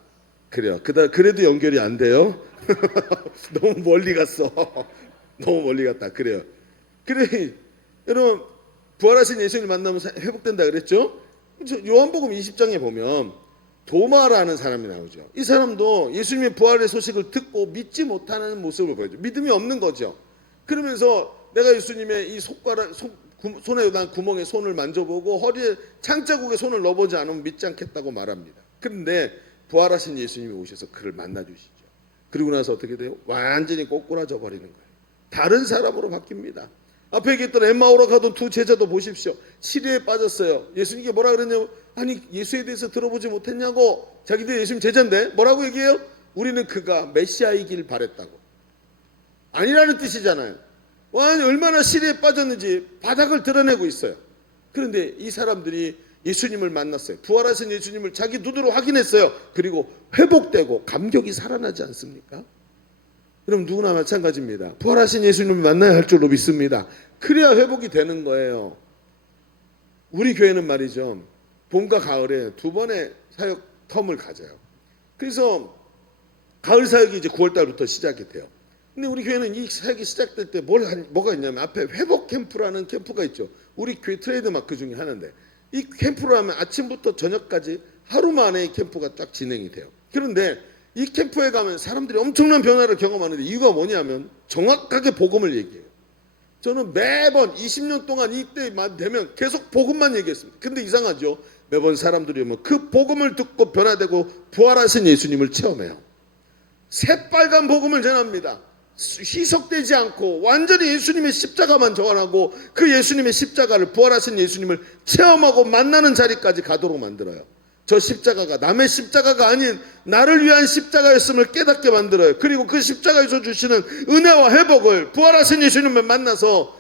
그래요. 그래도 연결이 안 돼요. 너무 멀리 갔어. 너무 멀리 갔다. 그래요. 그래, 여러분 부활하신 예수님 만나면 회복된다 그랬죠? 요한복음 20장에 보면 도마라는 사람이 나오죠. 이 사람도 예수님의 부활의 소식을 듣고 믿지 못하는 모습을 보여줘. 믿음이 없는 거죠. 그러면서 내가 예수님의 이 손에 난 구멍에 손을 만져보고 허리에 창자국에 손을 넣어보지 않으면 믿지 않겠다고 말합니다. 그런데 부활하신 예수님이 오셔서 그를 만나주시죠. 그리고 나서 어떻게 돼요? 완전히 꼬꾸라져 버리는 거예요. 다른 사람으로 바뀝니다. 앞에 얘기했던 엠마오로 가던 두 제자도 보십시오. 시리에 빠졌어요. 예수님께 뭐라 그랬냐면, 아니 예수에 대해서 들어보지 못했냐고. 자기들 예수님 제자인데 뭐라고 얘기해요? 우리는 그가 메시아이길 바랬다고. 아니라는 뜻이잖아요. 얼마나 시리에 빠졌는지 바닥을 드러내고 있어요. 그런데 이 사람들이 예수님을 만났어요. 부활하신 예수님을 자기 눈으로 확인했어요. 그리고 회복되고 감격이 살아나지 않습니까? 그럼 누구나 마찬가지입니다. 부활하신 예수님을 만나야 할 줄로 믿습니다. 그래야 회복이 되는 거예요. 우리 교회는 말이죠, 봄과 가을에 두 번의 사역 텀을 가져요. 그래서 가을 사역이 이제 9월 달부터 시작이 돼요. 근데 우리 교회는 이 사역이 시작될 때 뭐가 있냐면 앞에 회복 캠프라는 캠프가 있죠. 우리 교회 트레이드 마크 중에 하나인데, 이 캠프로 하면 아침부터 저녁까지 하루 만에 이 캠프가 쫙 진행이 돼요. 그런데 이 캠프에 가면 사람들이 엄청난 변화를 경험하는데 이유가 뭐냐면 정확하게 복음을 얘기해요. 저는 매번 20년 동안 이때만 되면 계속 복음만 얘기했습니다. 근데 이상하죠. 매번 사람들이 오면 그 복음을 듣고 변화되고 부활하신 예수님을 체험해요. 새빨간 복음을 전합니다. 희석되지 않고 완전히 예수님의 십자가만 전하고 그 예수님의 십자가를, 부활하신 예수님을 체험하고 만나는 자리까지 가도록 만들어요. 저 십자가가 남의 십자가가 아닌 나를 위한 십자가였음을 깨닫게 만들어요. 그리고 그 십자가에서 주시는 은혜와 회복을 부활하신 예수님을 만나서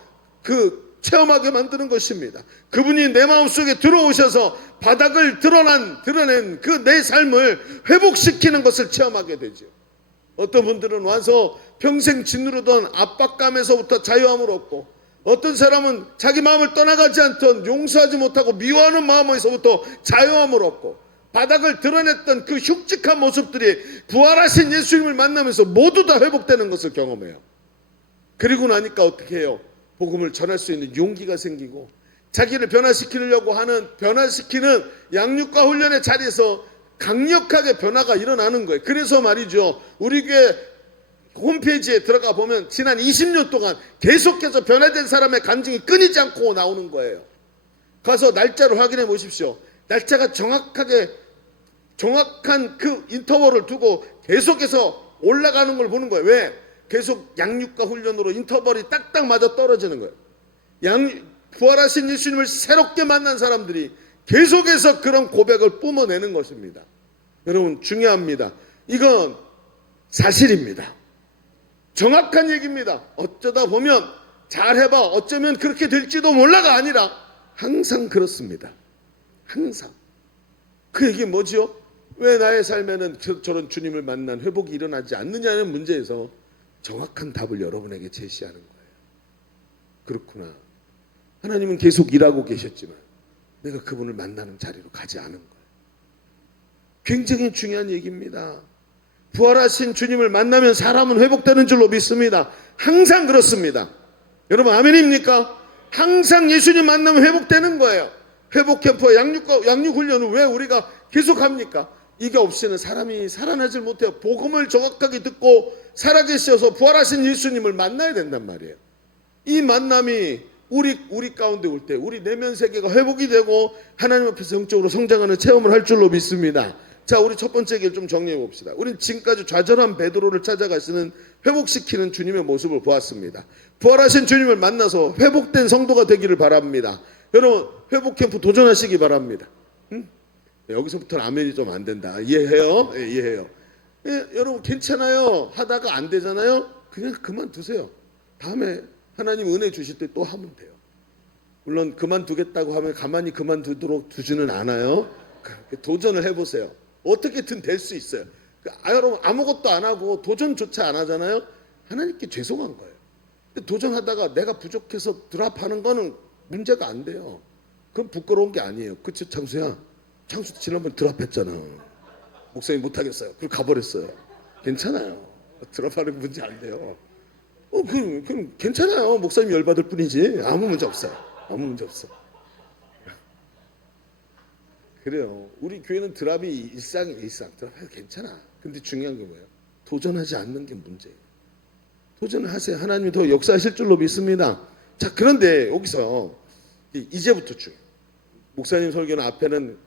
체험하게 만드는 것입니다. 그분이 내 마음속에 들어오셔서 바닥을 드러낸 그 내 삶을 회복시키는 것을 체험하게 되죠. 어떤 분들은 와서 평생 짓누르던 압박감에서부터 자유함을 얻고, 어떤 사람은 자기 마음을 떠나가지 않던 용서하지 못하고 미워하는 마음에서부터 자유함을 얻고, 바닥을 드러냈던 그 흉측한 모습들이 부활하신 예수님을 만나면서 모두 다 회복되는 것을 경험해요. 그리고 나니까 어떻게 해요? 복음을 전할 수 있는 용기가 생기고, 자기를 변화시키려고 하는 변화시키는 양육과 훈련의 자리에서 강력하게 변화가 일어나는 거예요. 그래서 말이죠, 우리 교회 홈페이지에 들어가 보면 지난 20년 동안 계속해서 변화된 사람의 간증이 끊이지 않고 나오는 거예요. 가서 날짜를 확인해 보십시오. 날짜가 정확한 그 인터벌을 두고 계속해서 올라가는 걸 보는 거예요. 왜? 계속 양육과 훈련으로 인터벌이 딱딱 맞아 떨어지는 거예요. 부활하신 예수님을 새롭게 만난 사람들이 계속해서 그런 고백을 뿜어내는 것입니다. 여러분 중요합니다. 이건 사실입니다. 정확한 얘기입니다. 어쩌다 보면 잘해봐 어쩌면 그렇게 될지도 몰라가 아니라 항상 그렇습니다. 항상. 그 얘기 뭐지요? 왜 나의 삶에는 저런 주님을 만난 회복이 일어나지 않느냐는 문제에서 정확한 답을 여러분에게 제시하는 거예요. 그렇구나. 하나님은 계속 일하고 계셨지만 내가 그분을 만나는 자리로 가지 않은 거예요. 굉장히 중요한 얘기입니다. 부활하신 주님을 만나면 사람은 회복되는 줄로 믿습니다. 항상 그렇습니다. 여러분 아멘입니까? 항상 예수님 만나면 회복되는 거예요. 회복 캠프와 양육 훈련을 왜 우리가 계속합니까? 이게 없이는 사람이 살아나질 못해요. 복음을 정확하게 듣고 살아계셔서 부활하신 예수님을 만나야 된단 말이에요. 이 만남이 우리 가운데 올 때 우리 내면 세계가 회복이 되고 하나님 앞에서 영적으로 성장하는 체험을 할 줄로 믿습니다. 자, 우리 첫 번째 얘기를 좀 정리해 봅시다. 우리는 지금까지 좌절한 베드로를 찾아가시는 회복시키는 주님의 모습을 보았습니다. 부활하신 주님을 만나서 회복된 성도가 되기를 바랍니다. 여러분 회복 캠프 도전하시기 바랍니다. 응? 여기서부터는 아멘이 좀 안 된다. 이해해요? 예, 이해해요. 예, 여러분 괜찮아요. 하다가 안 되잖아요. 그냥 그만두세요. 다음에 하나님 은혜 주실 때 또 하면 돼요. 물론 그만두겠다고 하면 가만히 그만두도록 두지는 않아요. 도전을 해보세요. 어떻게든 될 수 있어요. 여러분 아무것도 안 하고 도전조차 안 하잖아요. 하나님께 죄송한 거예요. 도전하다가 내가 부족해서 드랍하는 거는 문제가 안 돼요. 그건 부끄러운 게 아니에요. 그치 창수야? 창수 지난번 드랍했잖아. 목사님 못하겠어요. 그리고 가버렸어요. 괜찮아요. 드랍하는 문제 안 돼요. 그럼 괜찮아요. 목사님 열받을 뿐이지 아무 문제 없어요. 아무 문제 없어. 그래요. 우리 교회는 드랍이 일상이에요. 일상. 드랍해도 괜찮아. 근데 중요한 게 뭐예요? 도전하지 않는 게 문제예요. 도전을 하세요. 하나님이 더 역사하실 줄로 믿습니다. 자, 그런데 여기서 이제부터 중요해요. 목사님 설교는 앞에는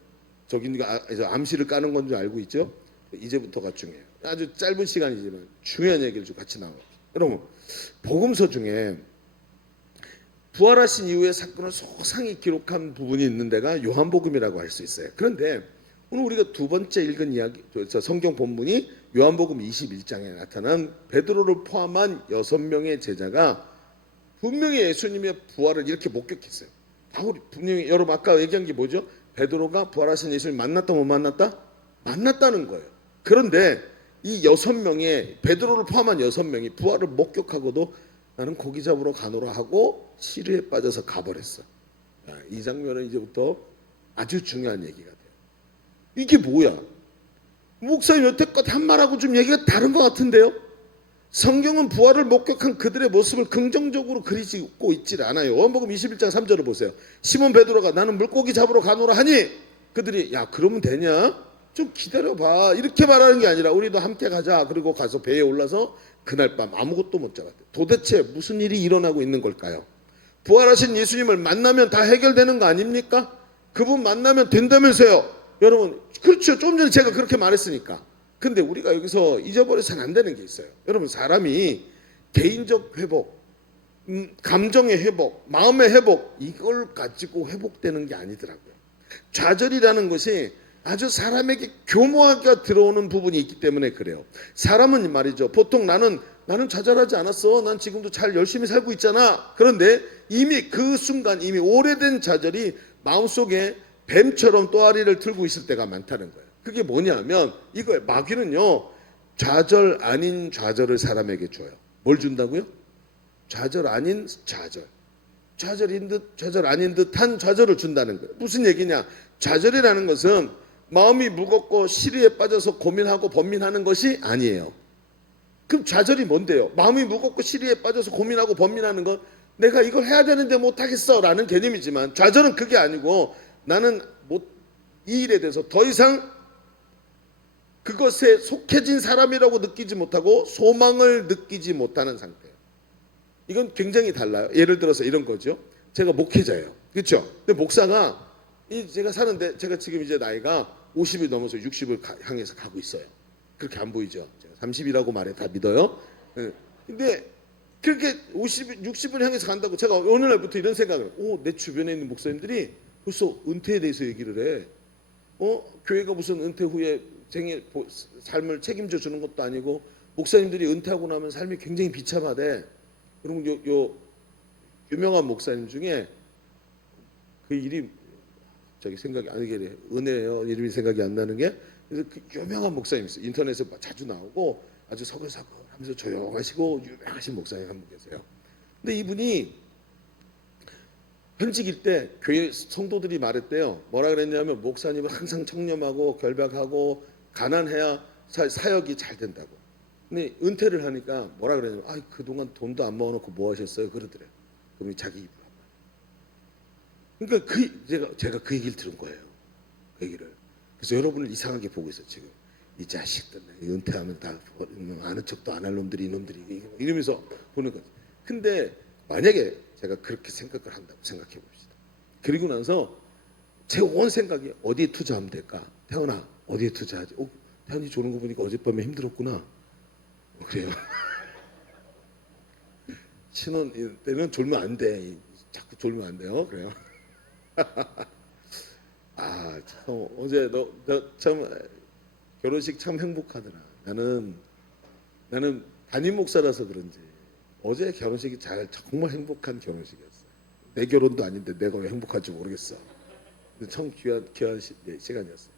저기 암시를 까는 건 줄 알고 있죠? 이제부터가 중요해요. 아주 짧은 시간이지만 중요한 얘기를 좀 같이 나눠요. 여러분 복음서 중에 부활하신 이후의 사건을 소상히 기록한 부분이 있는 데가 요한복음이라고 할 수 있어요. 그런데 오늘 우리가 두 번째 읽은 이야기, 성경 본문이 요한복음 21장에 나타난 베드로를 포함한 6명의 제자가 분명히 예수님의 부활을 이렇게 목격했어요. 바울이 분명히 여러분 아까 얘기한 게 뭐죠? 베드로가 부활하신 예수님 만났다 못 만났다? 만났다는 거예요. 그런데 이 6명의 베드로를 포함한 6명이 부활을 목격하고도 나는 고기 잡으러 가노라 하고 시류에 빠져서 가버렸어. 이 장면은 이제부터 아주 중요한 얘기가 돼요. 이게 뭐야? 목사님 여태껏 한 말하고 좀 얘기가 다른 것 같은데요? 성경은 부활을 목격한 그들의 모습을 긍정적으로 그리고 있질 않아요. 요한복음 21장 3절을 보세요. 시몬 베드로가 나는 물고기 잡으러 가노라 하니 그들이 야 그러면 되냐? 좀 기다려봐. 이렇게 말하는 게 아니라 우리도 함께 가자. 그리고 가서 배에 올라서 그날 밤 아무것도 못 잡았대. 도대체 무슨 일이 일어나고 있는 걸까요? 부활하신 예수님을 만나면 다 해결되는 거 아닙니까? 그분 만나면 된다면서요. 여러분 그렇죠. 좀 전에 제가 그렇게 말했으니까. 근데 우리가 여기서 잊어버려서는 안 되는 게 있어요. 여러분 사람이 개인적 회복, 감정의 회복, 마음의 회복 이걸 가지고 회복되는 게 아니더라고요. 좌절이라는 것이 아주 사람에게 교묘하게 들어오는 부분이 있기 때문에 그래요. 사람은 말이죠. 보통 나는 좌절하지 않았어. 난 지금도 잘 열심히 살고 있잖아. 그런데 이미 그 순간 이미 오래된 좌절이 마음속에 뱀처럼 또아리를 들고 있을 때가 많다는 거예요. 그게 뭐냐면 이거예요. 마귀는요. 좌절 아닌 좌절을 사람에게 줘요. 뭘 준다고요? 좌절 아닌 좌절. 좌절인 듯 좌절 아닌 듯한 좌절을 준다는 거예요. 무슨 얘기냐? 좌절이라는 것은 마음이 무겁고 시리에 빠져서 고민하고 번민하는 것이 아니에요. 그럼 좌절이 뭔데요? 마음이 무겁고 시리에 빠져서 고민하고 번민하는 건 내가 이걸 해야 되는데 못하겠어 라는 개념이지만 좌절은 그게 아니고 나는 이 일에 대해서 더 이상 그것에 속해진 사람이라고 느끼지 못하고 소망을 느끼지 못하는 상태예요. 이건 굉장히 달라요. 예를 들어서 이런 거죠. 제가 목회자예요. 그렇죠? 근데 목사가 제가 사는데 제가 지금 이제 나이가 50이 넘어서 60을 향해서 가고 있어요. 그렇게 안 보이죠? 제가 30이라고 말해 다 믿어요. 근데 그렇게 60을 향해서 간다고 제가 어느 날부터 이런 생각을 내 주변에 있는 목사님들이 벌써 은퇴에 대해서 얘기를 해. 교회가 무슨 은퇴 후에 삶을 책임져 주는 것도 아니고 목사님들이 은퇴하고 나면 삶이 굉장히 비참하대. 여러분 요 유명한 목사님 중에 그 일이 생각이 안 나게 은혜예요. 이름이 생각이 안 나는 게 그래서 그 유명한 목사님 있어요. 인터넷에 자주 나오고 아주 서글서글 하면서 조용하시고 유명하신 목사님 한 분 계세요. 근데 이분이 현직일 때 교회 성도들이 말했대요. 뭐라 그랬냐면 목사님은 항상 청렴하고 결박하고 가난해야 사역이 잘 된다고. 근데 은퇴를 하니까 뭐라 그러냐면 그동안 돈도 안 모아놓고 뭐 하셨어요? 그러더래요. 그럼 자기 입으로 한 말. 그러니까 제가 그 얘기를 들은 거예요. 그 얘기를. 그래서 여러분을 이상하게 보고 있어요. 지금 이 자식들 은퇴하면 다 아는 척도 안 할 놈들이 이놈들이 이러면서 보는 거죠. 근데 만약에 제가 그렇게 생각을 한다고 생각해 봅시다. 그리고 나서 제 온 생각이 어디에 투자하면 될까? 태연아 어디에 투자하지? 태연이 조는 거 보니까 어젯밤에 힘들었구나. 그래요. 신혼 때는 졸면 안 돼. 자꾸 졸면 안 돼요. 그래요. 참 어제 너 참 결혼식 참 행복하더라. 나는 담임 목사라서 그런지 어제 결혼식이 정말 행복한 결혼식이었어. 내 결혼도 아닌데 내가 왜 행복한지 모르겠어. 근데 참 귀한 시간이었어.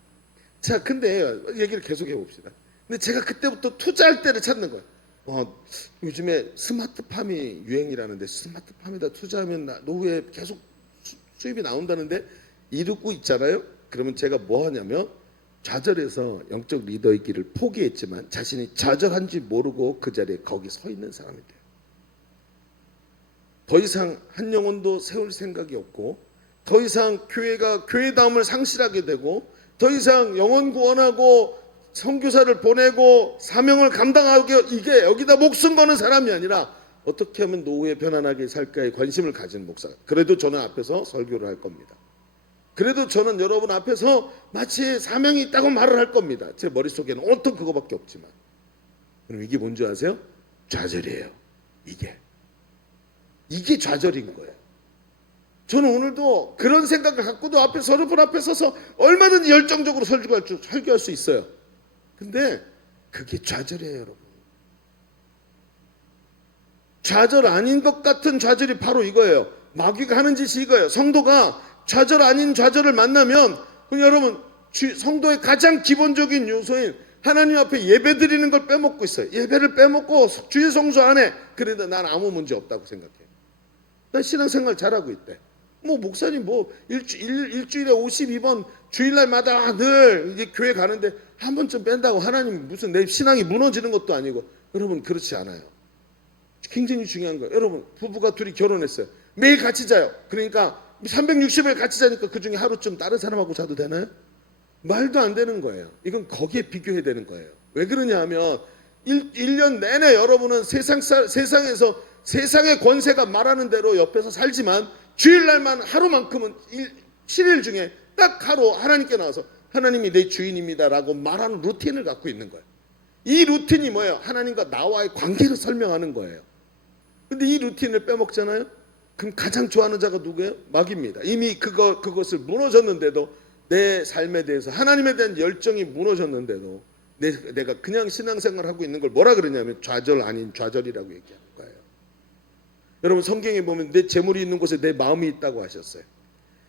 자, 근데 얘기를 계속 해봅시다. 근데 제가 그때부터 투자할 때를 찾는 거예요. 요즘에 스마트팜이 유행이라는데 스마트팜에다 투자하면 노후에 계속 수입이 나온다는데 이루고 있잖아요. 그러면 제가 뭐 하냐면 좌절해서 영적 리더의 길을 포기했지만 자신이 좌절한지 모르고 그 자리에 거기 서 있는 사람이 돼요. 더 이상 한 영혼도 세울 생각이 없고 더 이상 교회가 교회다움을 상실하게 되고 더 이상 영혼 구원하고 선교사를 보내고 사명을 감당하게 이게 여기다 목숨 거는 사람이 아니라 어떻게 하면 노후에 편안하게 살까에 관심을 가진 목사. 그래도 저는 앞에서 설교를 할 겁니다. 그래도 저는 여러분 앞에서 마치 사명이 있다고 말을 할 겁니다. 제 머릿속에는 온통 그거밖에 없지만. 그럼 이게 뭔지 아세요? 좌절이에요. 이게 좌절인 거예요. 저는 오늘도 그런 생각을 갖고도 여러분 앞에 서서 얼마든지 열정적으로 설교할 수 있어요. 근데 그게 좌절이에요, 여러분. 좌절 아닌 것 같은 좌절이 바로 이거예요. 마귀가 하는 짓이 이거예요. 성도가 좌절 아닌 좌절을 만나면 여러분 성도의 가장 기본적인 요소인 하나님 앞에 예배 드리는 걸 빼먹고 있어요. 예배를 빼먹고 주일 성수 안 해. 그래도 난 아무 문제 없다고 생각해요. 난 신앙생활 잘하고 있대. 목사님 일주일에 52번 주일날마다 늘 이제 교회 가는데 한 번쯤 뺀다고 하나님 무슨 내 신앙이 무너지는 것도 아니고. 여러분 그렇지 않아요. 굉장히 중요한 거예요. 여러분 부부가 둘이 결혼했어요. 매일 같이 자요. 그러니까 360일 같이 자니까 그중에 하루쯤 다른 사람하고 자도 되나요? 말도 안 되는 거예요. 이건 거기에 비교해야 되는 거예요. 왜 그러냐 하면 1년 내내 여러분은 세상에서 세상의 권세가 말하는 대로 옆에서 살지만 주일날만 하루만큼은 7일 중에 딱 하루 하나님께 나와서 하나님이 내 주인입니다 라고 말하는 루틴을 갖고 있는 거예요. 이 루틴이 뭐예요? 하나님과 나와의 관계를 설명하는 거예요. 근데 이 루틴을 빼먹잖아요? 그럼 가장 좋아하는 자가 누구예요? 마귀입니다. 이미 그것을 무너졌는데도 내 삶에 대해서 하나님에 대한 열정이 무너졌는데도 내가 그냥 신앙생활을 하고 있는 걸 뭐라 그러냐면 좌절 아닌 좌절이라고 얘기하는 거예요. 여러분 성경에 보면 내 재물이 있는 곳에 내 마음이 있다고 하셨어요.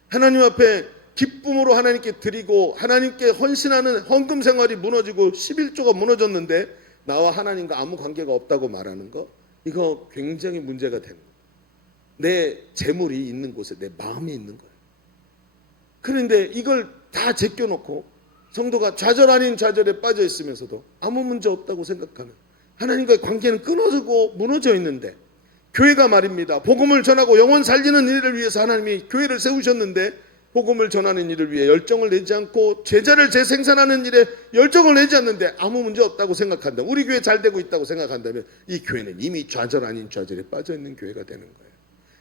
하나님 앞에 기쁨으로 하나님께 드리고 하나님께 헌신하는 헌금 생활이 무너지고 11조가 무너졌는데 나와 하나님과 아무 관계가 없다고 말하는 거, 이거 굉장히 문제가 되는 거예요. 내 재물이 있는 곳에 내 마음이 있는 거예요. 그런데 이걸 다 제껴놓고 성도가 좌절 아닌 좌절에 빠져 있으면서도 아무 문제 없다고 생각하는, 하나님과의 관계는 끊어지고 무너져 있는데, 교회가 말입니다, 복음을 전하고 영혼 살리는 일을 위해서 하나님이 교회를 세우셨는데 복음을 전하는 일을 위해 열정을 내지 않고 제자를 재생산하는 일에 열정을 내지 않는데 아무 문제 없다고 생각한다, 우리 교회 잘 되고 있다고 생각한다면 이 교회는 이미 좌절 아닌 좌절에 빠져 있는 교회가 되는 거예요.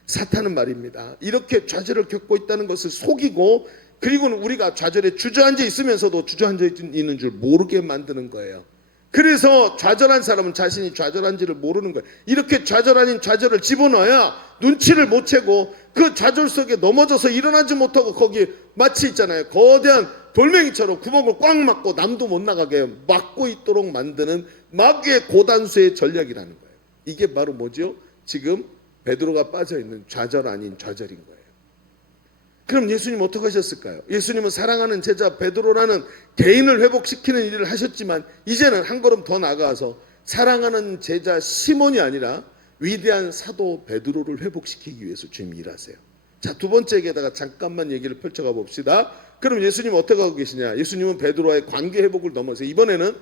사탄은 말입니다, 이렇게 좌절을 겪고 있다는 것을 속이고, 그리고는 우리가 좌절에 주저앉아 있으면서도 주저앉아 있는 줄 모르게 만드는 거예요. 그래서 좌절한 사람은 자신이 좌절한지를 모르는 거예요. 이렇게 좌절 아닌 좌절을 집어넣어야 눈치를 못 채고 그 좌절 속에 넘어져서 일어나지 못하고 거기 마치 있잖아요, 거대한 돌멩이처럼 구멍을 꽉 막고 남도 못 나가게 막고 있도록 만드는 마귀의 고단수의 전략이라는 거예요. 이게 바로 뭐죠? 지금 베드로가 빠져있는 좌절 아닌 좌절인 거예요. 그럼 예수님 어떻게 하셨을까요? 예수님은 사랑하는 제자 베드로라는 개인을 회복시키는 일을 하셨지만 이제는 한 걸음 더 나아가서 사랑하는 제자 시몬이 아니라 위대한 사도 베드로를 회복시키기 위해서 주님이 일하세요. 자, 두 번째에다가 잠깐만 얘기를 펼쳐가 봅시다. 그럼 예수님 어떻게 하고 계시냐? 예수님은 베드로와의 관계 회복을 넘어서 이번에는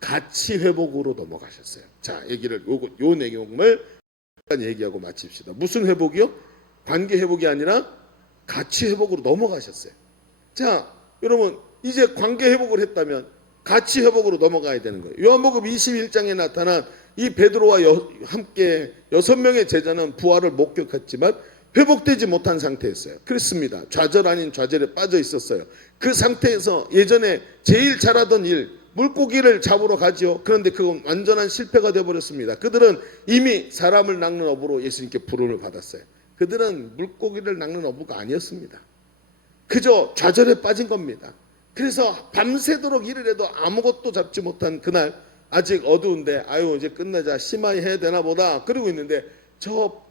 가치 회복으로 넘어가셨어요. 자, 요 내용을 얘기하고 마칩시다. 무슨 회복이요? 관계 회복이 아니라 가치 회복으로 넘어가셨어요. 자, 여러분 이제 관계 회복을 했다면 가치 회복으로 넘어가야 되는 거예요. 요한복음 21장에 나타난 이 베드로와 함께 6명의 제자는 부활을 목격했지만 회복되지 못한 상태였어요. 그렇습니다. 좌절 아닌 좌절에 빠져 있었어요. 그 상태에서 예전에 제일 잘하던 일, 물고기를 잡으러 가지요. 그런데 그건 완전한 실패가 되어버렸습니다. 그들은 이미 사람을 낚는 어부로 예수님께 부름을 받았어요. 그들은 물고기를 낚는 어부가 아니었습니다. 그저 좌절에 빠진 겁니다. 그래서 밤새도록 일을 해도 아무것도 잡지 못한 그날, 아직 어두운데 아유 이제 끝나자 심하이 해야 되나 보다 그러고 있는데 저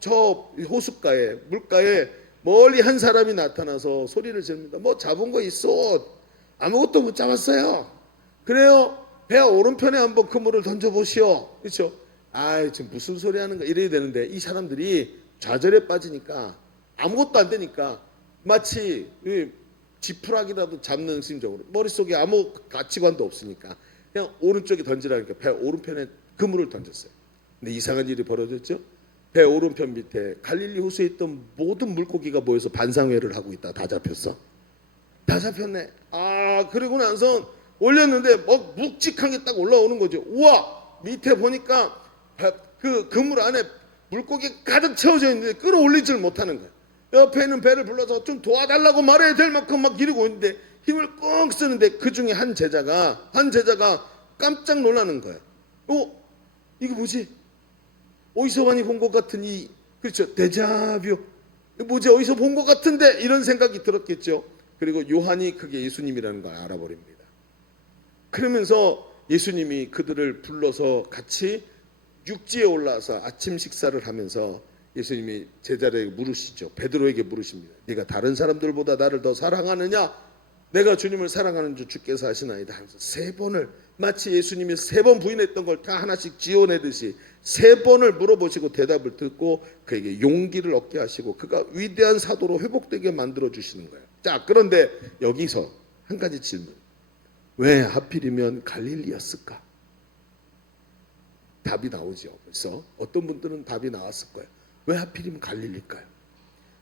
호숫가에 물가에 멀리 한 사람이 나타나서 소리를 지릅니다. 뭐 잡은 거 있어? 아무것도 못 잡았어요. 그래요? 배 오른편에 한번 그물을 던져보시오. 그렇죠? 아 지금 무슨 소리 하는 거 이래야 되는데 이 사람들이 좌절에 빠지니까 아무것도 안 되니까 마치 지푸라기라도 잡는 심정으로 머릿속에 아무 가치관도 없으니까 그냥 오른쪽에 던지라니까 배 오른편에 그물을 던졌어요. 근데 이상한 일이 벌어졌죠. 배 오른편 밑에 갈릴리 호수에 있던 모든 물고기가 모여서 반상회를 하고 있다. 다 잡혔어. 다 잡혔네. 아 그리고 나서 올렸는데 뭐 묵직하게 딱 올라오는 거죠. 우와 밑에 보니까 그 그물 안에 물고기 가득 채워져 있는데 끌어올리질 못하는 거예요. 옆에 있는 배를 불러서 좀 도와달라고 말해야 될 만큼 막 이러고 있는데 힘을 꾹 쓰는데 그 중에 한 제자가 깜짝 놀라는 거예요. 이거 뭐지? 어디서 많이 본 것 같은 그렇죠? 데자뷰. 뭐지? 어디서 본 것 같은데 이런 생각이 들었겠죠. 그리고 요한이 그게 예수님이라는 걸 알아버립니다. 그러면서 예수님이 그들을 불러서 같이 육지에 올라와서 아침 식사를 하면서 예수님이 제자들에게 물으시죠. 베드로에게 물으십니다. 네가 다른 사람들보다 나를 더 사랑하느냐? 내가 주님을 사랑하는 줄 주께서 아시나이다 하면서 3번을 마치 예수님이 3번 부인했던 걸 다 하나씩 지어내듯이 3번을 물어보시고 대답을 듣고 그에게 용기를 얻게 하시고 그가 위대한 사도로 회복되게 만들어 주시는 거예요. 자, 그런데 여기서 한 가지 질문. 왜 하필이면 갈릴리였을까? 답이 나오죠. 벌써 어떤 분들은 답이 나왔을 거예요. 왜 하필이면 갈릴리일까요?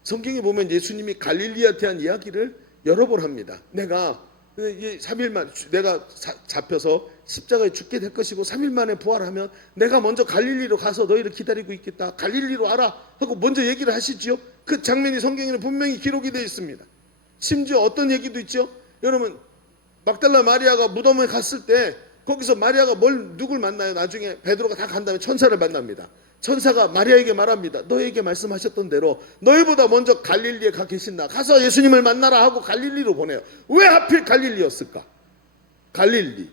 성경에 보면 예수님이 갈릴리에 대한 이야기를 여러 번 합니다. 내가 3일만 내가 잡혀서 십자가에 죽게 될 것이고 3일 만에 부활하면 내가 먼저 갈릴리로 가서 너희를 기다리고 있겠다. 갈릴리로 와라 하고 먼저 얘기를 하시지요. 그 장면이 성경에는 분명히 기록이 되어 있습니다. 심지어 어떤 얘기도 있죠. 여러분 막달라 마리아가 무덤에 갔을 때 거기서 마리아가 누굴 만나요? 나중에 베드로가 다 간 다음에 천사를 만납니다. 천사가 마리아에게 말합니다. 너에게 말씀하셨던 대로 너희보다 먼저 갈릴리에 가 계신다. 가서 예수님을 만나라 하고 갈릴리로 보내요. 왜 하필 갈릴리였을까? 갈릴리.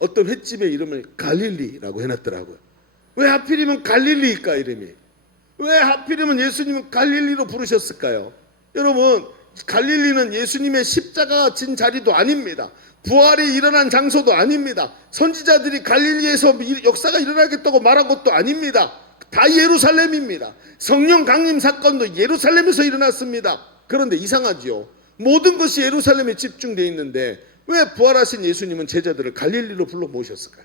어떤 횟집의 이름을 갈릴리라고 해놨더라고요. 왜 하필이면 갈릴리일까 이름이? 왜 하필이면 예수님은 갈릴리로 부르셨을까요? 여러분 갈릴리는 예수님의 십자가 진 자리도 아닙니다. 부활이 일어난 장소도 아닙니다. 선지자들이 갈릴리에서 역사가 일어나겠다고 말한 것도 아닙니다. 다 예루살렘입니다. 성령 강림 사건도 예루살렘에서 일어났습니다. 그런데 이상하지요. 모든 것이 예루살렘에 집중되어 있는데 왜 부활하신 예수님은 제자들을 갈릴리로 불러 모으셨을까요?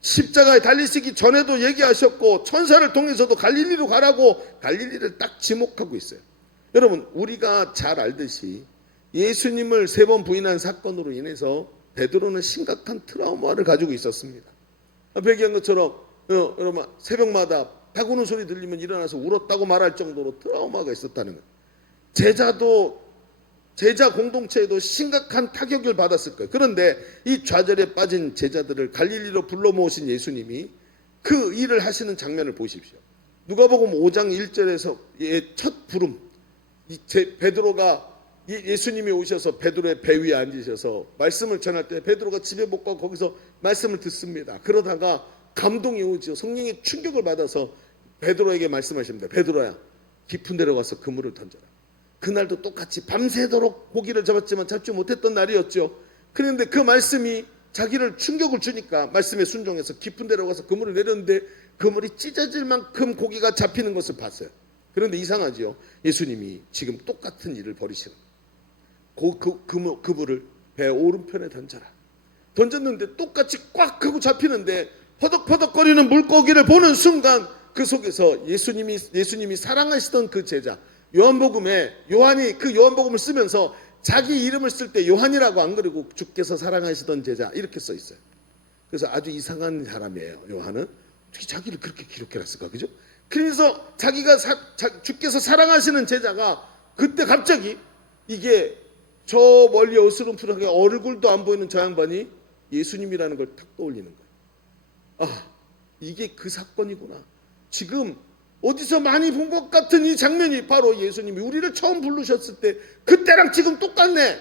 십자가에 달리시기 전에도 얘기하셨고 천사를 통해서도 갈릴리로 가라고 갈릴리를 딱 지목하고 있어요. 여러분 우리가 잘 알듯이 예수님을 3번 부인한 사건으로 인해서 베드로는 심각한 트라우마를 가지고 있었습니다. 앞에 얘기한 것처럼 여러분 새벽마다 타구는 소리 들리면 일어나서 울었다고 말할 정도로 트라우마가 있었다는 거예요. 제자 공동체에도 심각한 타격을 받았을 거예요. 그런데 이 좌절에 빠진 제자들을 갈릴리로 불러 모으신 예수님이 그 일을 하시는 장면을 보십시오. 누가복음 5장 1절에서 첫 부름 베드로가 예수님이 오셔서 베드로의 배 위에 앉으셔서 말씀을 전할 때 베드로가 집에 못 가고 거기서 말씀을 듣습니다. 그러다가 감동이 오죠. 성령의 충격을 받아서 베드로에게 말씀하십니다. 베드로야 깊은 데로 가서 그물을 던져라. 그날도 똑같이 밤새도록 고기를 잡았지만 잡지 못했던 날이었죠. 그런데 그 말씀이 자기를 충격을 주니까 말씀에 순종해서 깊은 데로 가서 그물을 내렸는데 그물이 찢어질 만큼 고기가 잡히는 것을 봤어요. 그런데 이상하지요. 예수님이 지금 똑같은 일을 벌이시는 그물을 배 오른편에 던져라. 던졌는데 똑같이 꽉 하고 잡히는데 퍼덕퍼덕거리는 물고기를 보는 순간 그 속에서 예수님이 사랑하시던 그 제자 요한이 그 요한복음을 쓰면서 자기 이름을 쓸 때 요한이라고 안 그리고 주께서 사랑하시던 제자 이렇게 써 있어요. 그래서 아주 이상한 사람이에요. 요한은 어떻게 자기를 그렇게 기록해놨을까, 그죠? 그래서 주께서 사랑하시는 제자가 그때 갑자기 이게 저 멀리 어스름푸르하게 얼굴도 안 보이는 저 양반이 예수님이라는 걸 탁 떠올리는 거예요. 아, 이게 그 사건이구나. 지금 어디서 많이 본 것 같은 이 장면이 바로 예수님이 우리를 처음 부르셨을 때 그때랑 지금 똑같네.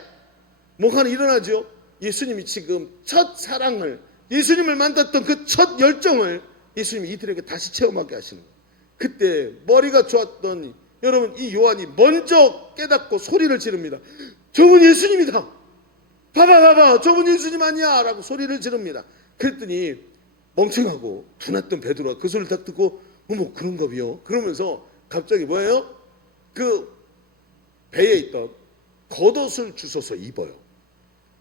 뭐가 하나 일어나죠. 예수님이 지금 첫 사랑을, 예수님을 만났던 그 첫 열정을 예수님이 이들에게 다시 체험하게 하시는 거예요. 그때 머리가 좋았던 여러분, 이 요한이 먼저 깨닫고 소리를 지릅니다. 저분 예수님이다. 봐봐 저분 예수님 아니야 라고 소리를 지릅니다. 그랬더니 멍청하고 둔했던 베드로가 그 소리를 딱 듣고 어머 그런가 봐요. 그러면서 갑자기 뭐예요? 그 배에 있던 겉옷을 주워서 입어요.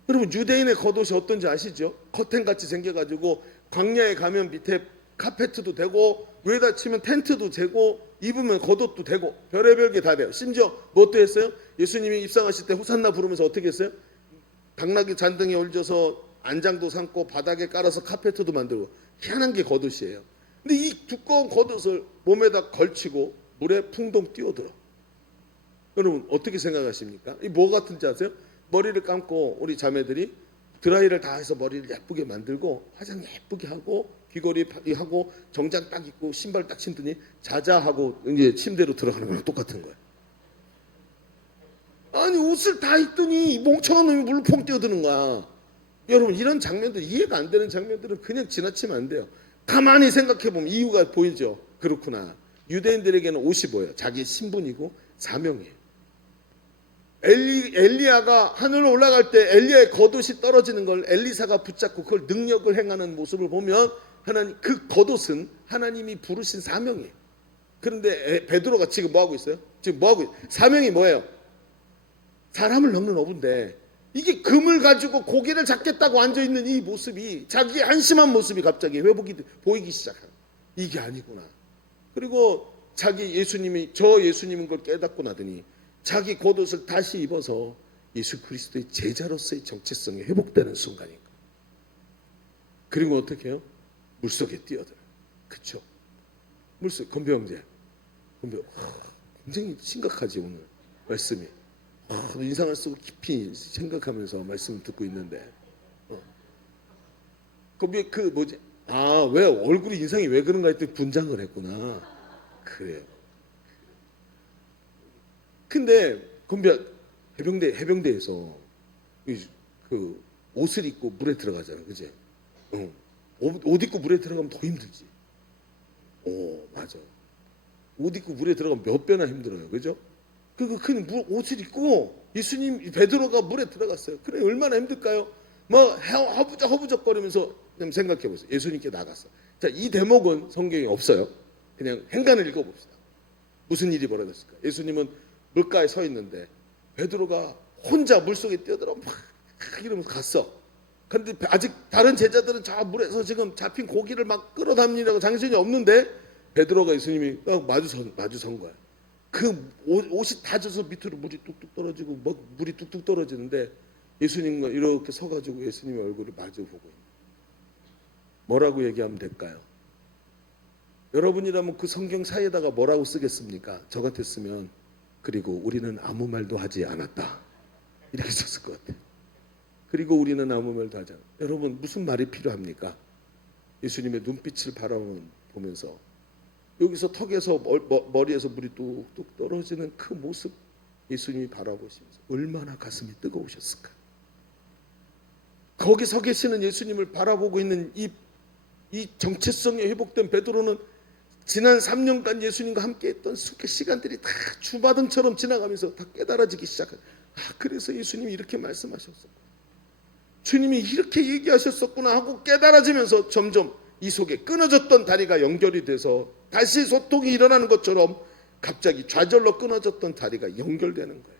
여러분 유대인의 겉옷이 어떤지 아시죠? 커튼같이 생겨가지고 광야에 가면 밑에 카페트도 되고 위에다 치면 텐트도 되고 입으면 겉옷도 되고 별의별 게 다 돼요. 심지어 뭣도 했어요? 예수님이 입상하실 때 호산나 부르면서 어떻게 했어요? 당나귀 잔등에 올려서 안장도 삼고 바닥에 깔아서 카페트도 만들고 희한한 게 겉옷이에요. 근데 이 두꺼운 겉옷을 몸에다 걸치고 물에 풍덩 뛰어들어. 여러분 어떻게 생각하십니까? 이 뭐 같은지 아세요? 머리를 감고 우리 자매들이 드라이를 다 해서 머리를 예쁘게 만들고 화장 예쁘게 하고 귀걸이 하고 정장 딱 입고 신발 딱 신더니 자자하고 이제 침대로 들어가는 거랑 똑같은 거예요. 아니 옷을 다 입더니 멍청한 놈이 물로 퐁 뛰어드는 거야. 여러분 이런 장면들, 이해가 안 되는 장면들은 그냥 지나치면 안 돼요. 가만히 생각해보면 이유가 보이죠. 그렇구나. 유대인들에게는 옷이 뭐예요? 자기의 신분이고 사명이에요. 엘리야가 하늘로 올라갈 때 엘리야의 겉옷이 떨어지는 걸 엘리사가 붙잡고 그걸 능력을 행하는 모습을 보면 하나님, 그 겉옷은 하나님이 부르신 사명이에요. 그런데 베드로가 지금 뭐 하고 있어요? 지금 뭐 하고 있어요? 사명이 뭐예요? 사람을 넘는 어부인데 이게 금을 가지고 고기를 잡겠다고 앉아있는 이 모습이, 자기의 한심한 모습이 갑자기 회복이 보이기 시작한, 이게 아니구나. 그리고 저 예수님인 걸 깨닫고 나더니 자기 겉옷을 다시 입어서 예수 그리스도의 제자로서의 정체성이 회복되는 순간인 거예요. 그리고 어떻게 해요? 물속에 뛰어들어요. 그쵸? 물속, 건배 형제. 굉장히 심각하지 오늘 말씀이. 인상을 쓰고 깊이 생각하면서 말씀 듣고 있는데 왜 얼굴이 인상이 왜 그런가 했더니 분장을 했구나. 그래요. 근데 건배 해병대에서 그 옷을 입고 물에 들어가잖아, 그지? 옷 입고 물에 들어가면 더 힘들지. 맞아. 옷 입고 물에 들어가면 몇 배나 힘들어요, 그죠? 큰 옷을 입고 예수님 베드로가 물에 들어갔어요. 그래 얼마나 힘들까요? 막 허부적거리면서 그냥 생각해 보세요. 예수님께 나갔어. 자, 이 대목은 성경에 없어요. 그냥 행간을 읽어봅시다. 무슨 일이 벌어졌을까? 예수님은 물가에 서 있는데 베드로가 혼자 물속에 뛰어들어 막 이러면서 갔어. 그런데 아직 다른 제자들은 저 물에서 지금 잡힌 고기를 막 끌어담느라고 정신이 없는데 베드로가 예수님이 딱 마주선 거야. 그 옷이 다 젖어서 밑으로 물이 뚝뚝 떨어지고 물이 뚝뚝 떨어지는데 예수님과 이렇게 서가지고 예수님의 얼굴을 마주보고 있는. 뭐라고 얘기하면 될까요? 여러분이라면 그 성경 사이에다가 뭐라고 쓰겠습니까? 저 같았으면 그리고 우리는 아무 말도 하지 않았다 이렇게 썼을 것 같아요. 그리고 우리는 아무 말도 하지 않았다. 여러분 무슨 말이 필요합니까? 예수님의 눈빛을 바라보면서 여기서 턱에서 머리에서 물이 뚝뚝 떨어지는 그 모습 예수님이 바라보시면서 얼마나 가슴이 뜨거우셨을까. 거기 서 계시는 예수님을 바라보고 있는 이 정체성이 회복된 베드로는 지난 3년간 예수님과 함께했던 수많은 시간들이 다 주마등처럼 지나가면서 다 깨달아지기 시작한. 그래서 예수님이 이렇게 말씀하셨어. 주님이 이렇게 얘기하셨었구나 하고 깨달아지면서 점점 이 속에 끊어졌던 다리가 연결이 돼서 다시 소통이 일어나는 것처럼 갑자기 좌절로 끊어졌던 다리가 연결되는 거예요.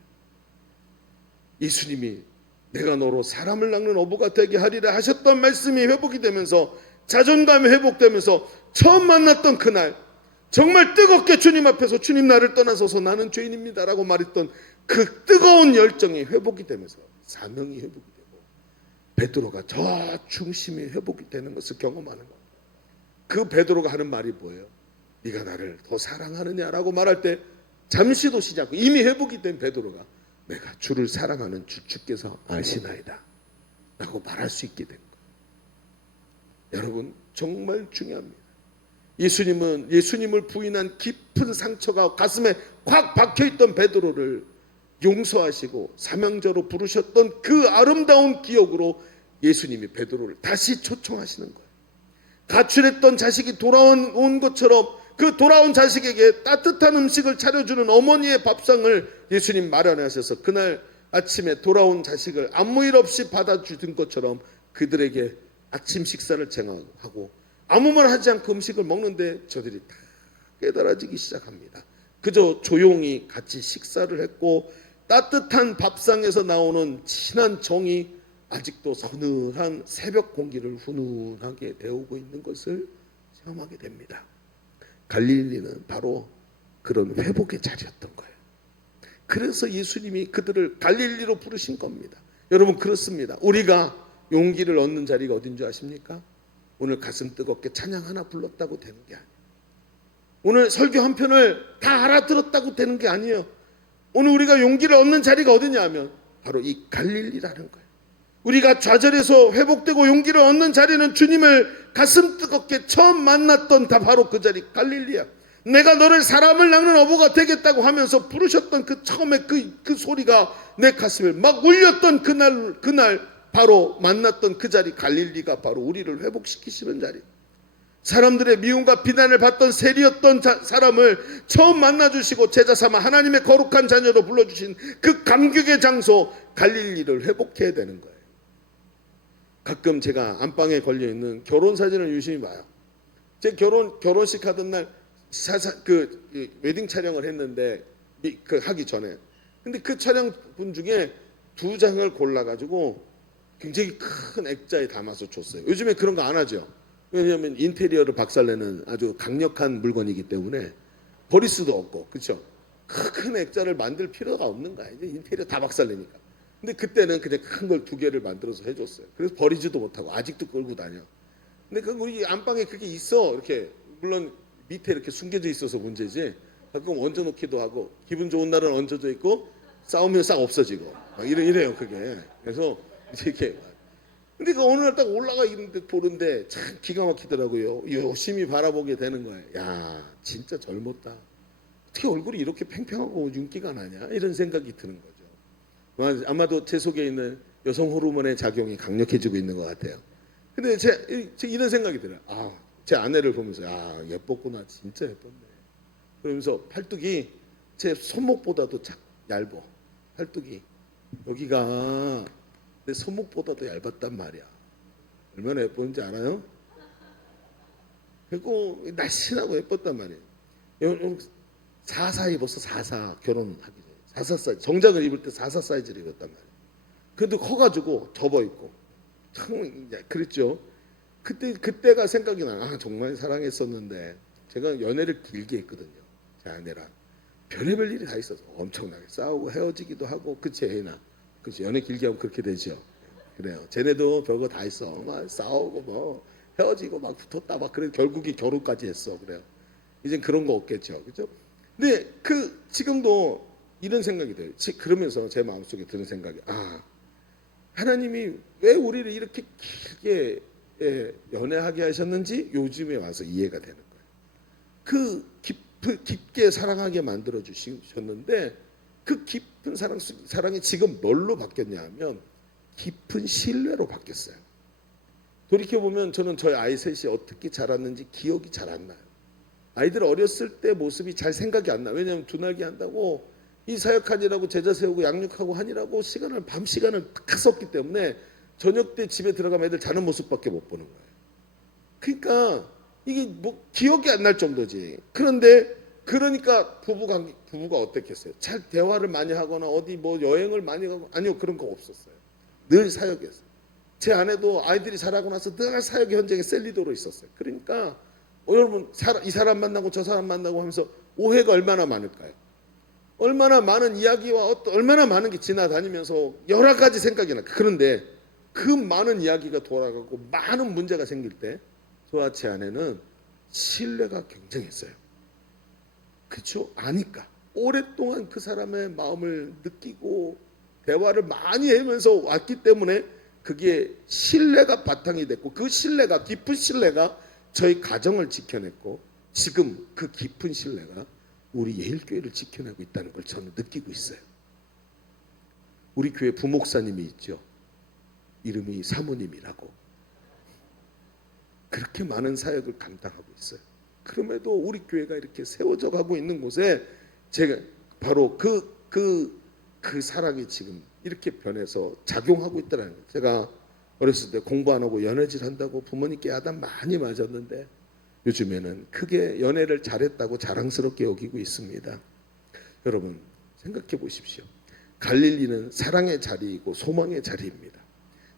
예수님이 내가 너로 사람을 낚는 어부가 되게 하리라 하셨던 말씀이 회복이 되면서 자존감이 회복되면서 처음 만났던 그날 정말 뜨겁게 주님 앞에서 주님 나를 떠나서서 나는 죄인입니다라고 말했던 그 뜨거운 열정이 회복이 되면서 사명이 회복이 되고 베드로가 저 중심이 회복이 되는 것을 경험하는 거예요. 그 베드로가 하는 말이 뭐예요? 네가 나를 더 사랑하느냐라고 말할 때 잠시도 쉬지 않고 이미 회복이 된 베드로가 내가 주를 사랑하는 주께서 아시나이다 라고 말할 수 있게 된 거예요. 여러분 정말 중요합니다. 예수님은 예수님을 부인한 깊은 상처가 가슴에 콱 박혀있던 베드로를 용서하시고 사명자로 부르셨던 그 아름다운 기억으로 예수님이 베드로를 다시 초청하시는 거예요. 가출했던 자식이 돌아온 것처럼 그 돌아온 자식에게 따뜻한 음식을 차려주는 어머니의 밥상을 예수님 마련하셔서 그날 아침에 돌아온 자식을 아무 일 없이 받아주던 것처럼 그들에게 아침 식사를 제공하고 아무 말 하지 않고 음식을 먹는데 저들이 다 깨달아지기 시작합니다. 그저 조용히 같이 식사를 했고 따뜻한 밥상에서 나오는 진한 정이 아직도 서늘한 새벽 공기를 훈훈하게 데우고 있는 것을 체험하게 됩니다. 갈릴리는 바로 그런 회복의 자리였던 거예요. 그래서 예수님이 그들을 갈릴리로 부르신 겁니다. 여러분 그렇습니다. 우리가 용기를 얻는 자리가 어딘 줄 아십니까? 오늘 가슴 뜨겁게 찬양 하나 불렀다고 되는 게 아니에요. 오늘 설교 한 편을 다 알아들었다고 되는 게 아니에요. 오늘 우리가 용기를 얻는 자리가 어디냐 하면 바로 이 갈릴리라는 거예요. 우리가 좌절해서 회복되고 용기를 얻는 자리는 주님을 가슴 뜨겁게 처음 만났던 다 바로 그 자리 갈릴리야. 내가 너를 사람을 낚는 어부가 되겠다고 하면서 부르셨던 그 처음에 그 소리가 내 가슴을 막 울렸던 그날 바로 만났던 그 자리 갈릴리가 바로 우리를 회복시키시는 자리. 사람들의 미움과 비난을 받던 세리였던 사람을 처음 만나주시고 제자 삼아 하나님의 거룩한 자녀로 불러주신 그 감격의 장소 갈릴리를 회복해야 되는 거예요. 가끔 제가 안방에 걸려있는 결혼사진을 유심히 봐요. 제 결혼식 하던 날 웨딩 촬영을 했는데 하기 전에 근데 그 촬영분 중에 2장을 골라가지고 굉장히 큰 액자에 담아서 줬어요. 요즘에 그런 거 안 하죠. 왜냐하면 인테리어를 박살내는 아주 강력한 물건이기 때문에 버릴 수도 없고 그렇죠. 큰 액자를 만들 필요가 없는 거야. 이제 인테리어 다 박살내니까. 근데 그때는 그냥 큰 걸 2개를 만들어서 해줬어요. 그래서 버리지도 못하고 아직도 끌고 다녀. 근데 그 우리 안방에 그게 있어. 이렇게 물론 밑에 이렇게 숨겨져 있어서 문제지. 가끔 얹어놓기도 하고 기분 좋은 날은 얹어져 있고 싸우면 싹 없어지고 막 이래요 그게. 그래서 이렇게. 근데 그 어느 날 딱 올라가 있는데 보는데 참 기가 막히더라고요. 열심히 바라보게 되는 거예요. 야 진짜 젊었다. 어떻게 얼굴이 이렇게 팽팽하고 윤기가 나냐 이런 생각이 드는 거죠. 아마도 제 속에 있는 여성 호르몬의 작용이 강력해지고 있는 것 같아요. 근데 제 이런 생각이 들어요. 제 아내를 보면서 예뻤구나. 진짜 예뻤네. 그러면서 팔뚝이 제 손목보다도 얇아. 팔뚝이 여기가 내 손목보다도 얇았단 말이야. 얼마나 예뻤는지 알아요? 그리고 날씬하고 예뻤단 말이에요. 44 입었어. 44 결혼하기 전에 44 사이즈. 정장을 입을 때 44 사이즈를 입었단 말이에요. 그래도 커가지고 접어 입고 참 그랬죠. 그때가 생각이 나. 정말 사랑했었는데 제가 연애를 길게 했거든요. 제 아내랑 별의별 일이 다 있어서 엄청나게 싸우고 헤어지기도 하고 그치 혜인아. 그치 연애 길게 하면 그렇게 되죠. 그래요. 쟤네도 별거 다 있어. 막 싸우고 뭐 헤어지고 막 붙었다 막 그래 결국이 결혼까지 했어. 그래요. 이젠 그런 거 없겠죠. 그죠? 근데 지금도 이런 생각이 들어요. 그러면서 제 마음속에 드는 생각이 하나님이 왜 우리를 이렇게 길게 연애하게 하셨는지 요즘에 와서 이해가 되는 거예요. 깊게 사랑하게 만들어 주셨는데 그 깊은 사랑이 지금 뭘로 바뀌었냐 하면 깊은 신뢰로 아이들 어렸을 때 모습이 잘 생각이 안 나. 왜냐하면 두날기 한다고 이 사역하니라고 제자 세우고 양육하고 하니라고 밤 시간을 다 썼기 때문에 저녁 때 집에 들어가면 애들 자는 모습밖에 못 보는 거예요. 그러니까 이게 뭐 기억이 안 날 정도지. 그러니까 부부가 어땠겠어요? 잘 대화를 많이 하거나 어디 뭐 여행을 많이 가고 아니요, 그런 거 없었어요. 늘 사역이었어요. 제 아내도 아이들이 자라고 나서 늘 사역의 현장에 셀리도로 있었어요. 그러니까 여러분 이 사람 만나고 저 사람 만나고 하면서 오해가 얼마나 많을까요? 얼마나 많은 이야기와 얼마나 많은 게 지나다니면서 여러 가지 생각이 나. 그런데 그 많은 이야기가 돌아가고 많은 문제가 생길 때 저와 제 아내는 신뢰가 굉장했어요. 그렇죠? 아니까 오랫동안 그 사람의 마음을 느끼고 대화를 많이 하면서 왔기 때문에 그게 신뢰가 바탕이 됐고 그 신뢰가 깊은 신뢰가 저희 가정을 지켜냈고 지금 그 깊은 신뢰가 우리 예일교회를 지켜내고 있다는 걸 저는 느끼고 있어요. 우리 교회 부목사님이 있죠. 이름이 사모님이라고. 그렇게 많은 사역을 감당하고 있어요. 그럼에도 우리 교회가 이렇게 세워져 가고 있는 곳에 제가 바로 그 사랑이 지금 이렇게 변해서 작용하고 있다는 거예요. 제가 어렸을 때 공부 안 하고 연애질 한다고 부모님께 야단 많이 맞았는데 요즘에는 크게 연애를 잘했다고 자랑스럽게 여기고 있습니다. 여러분 생각해 보십시오. 갈릴리는 사랑의 자리이고 소망의 자리입니다.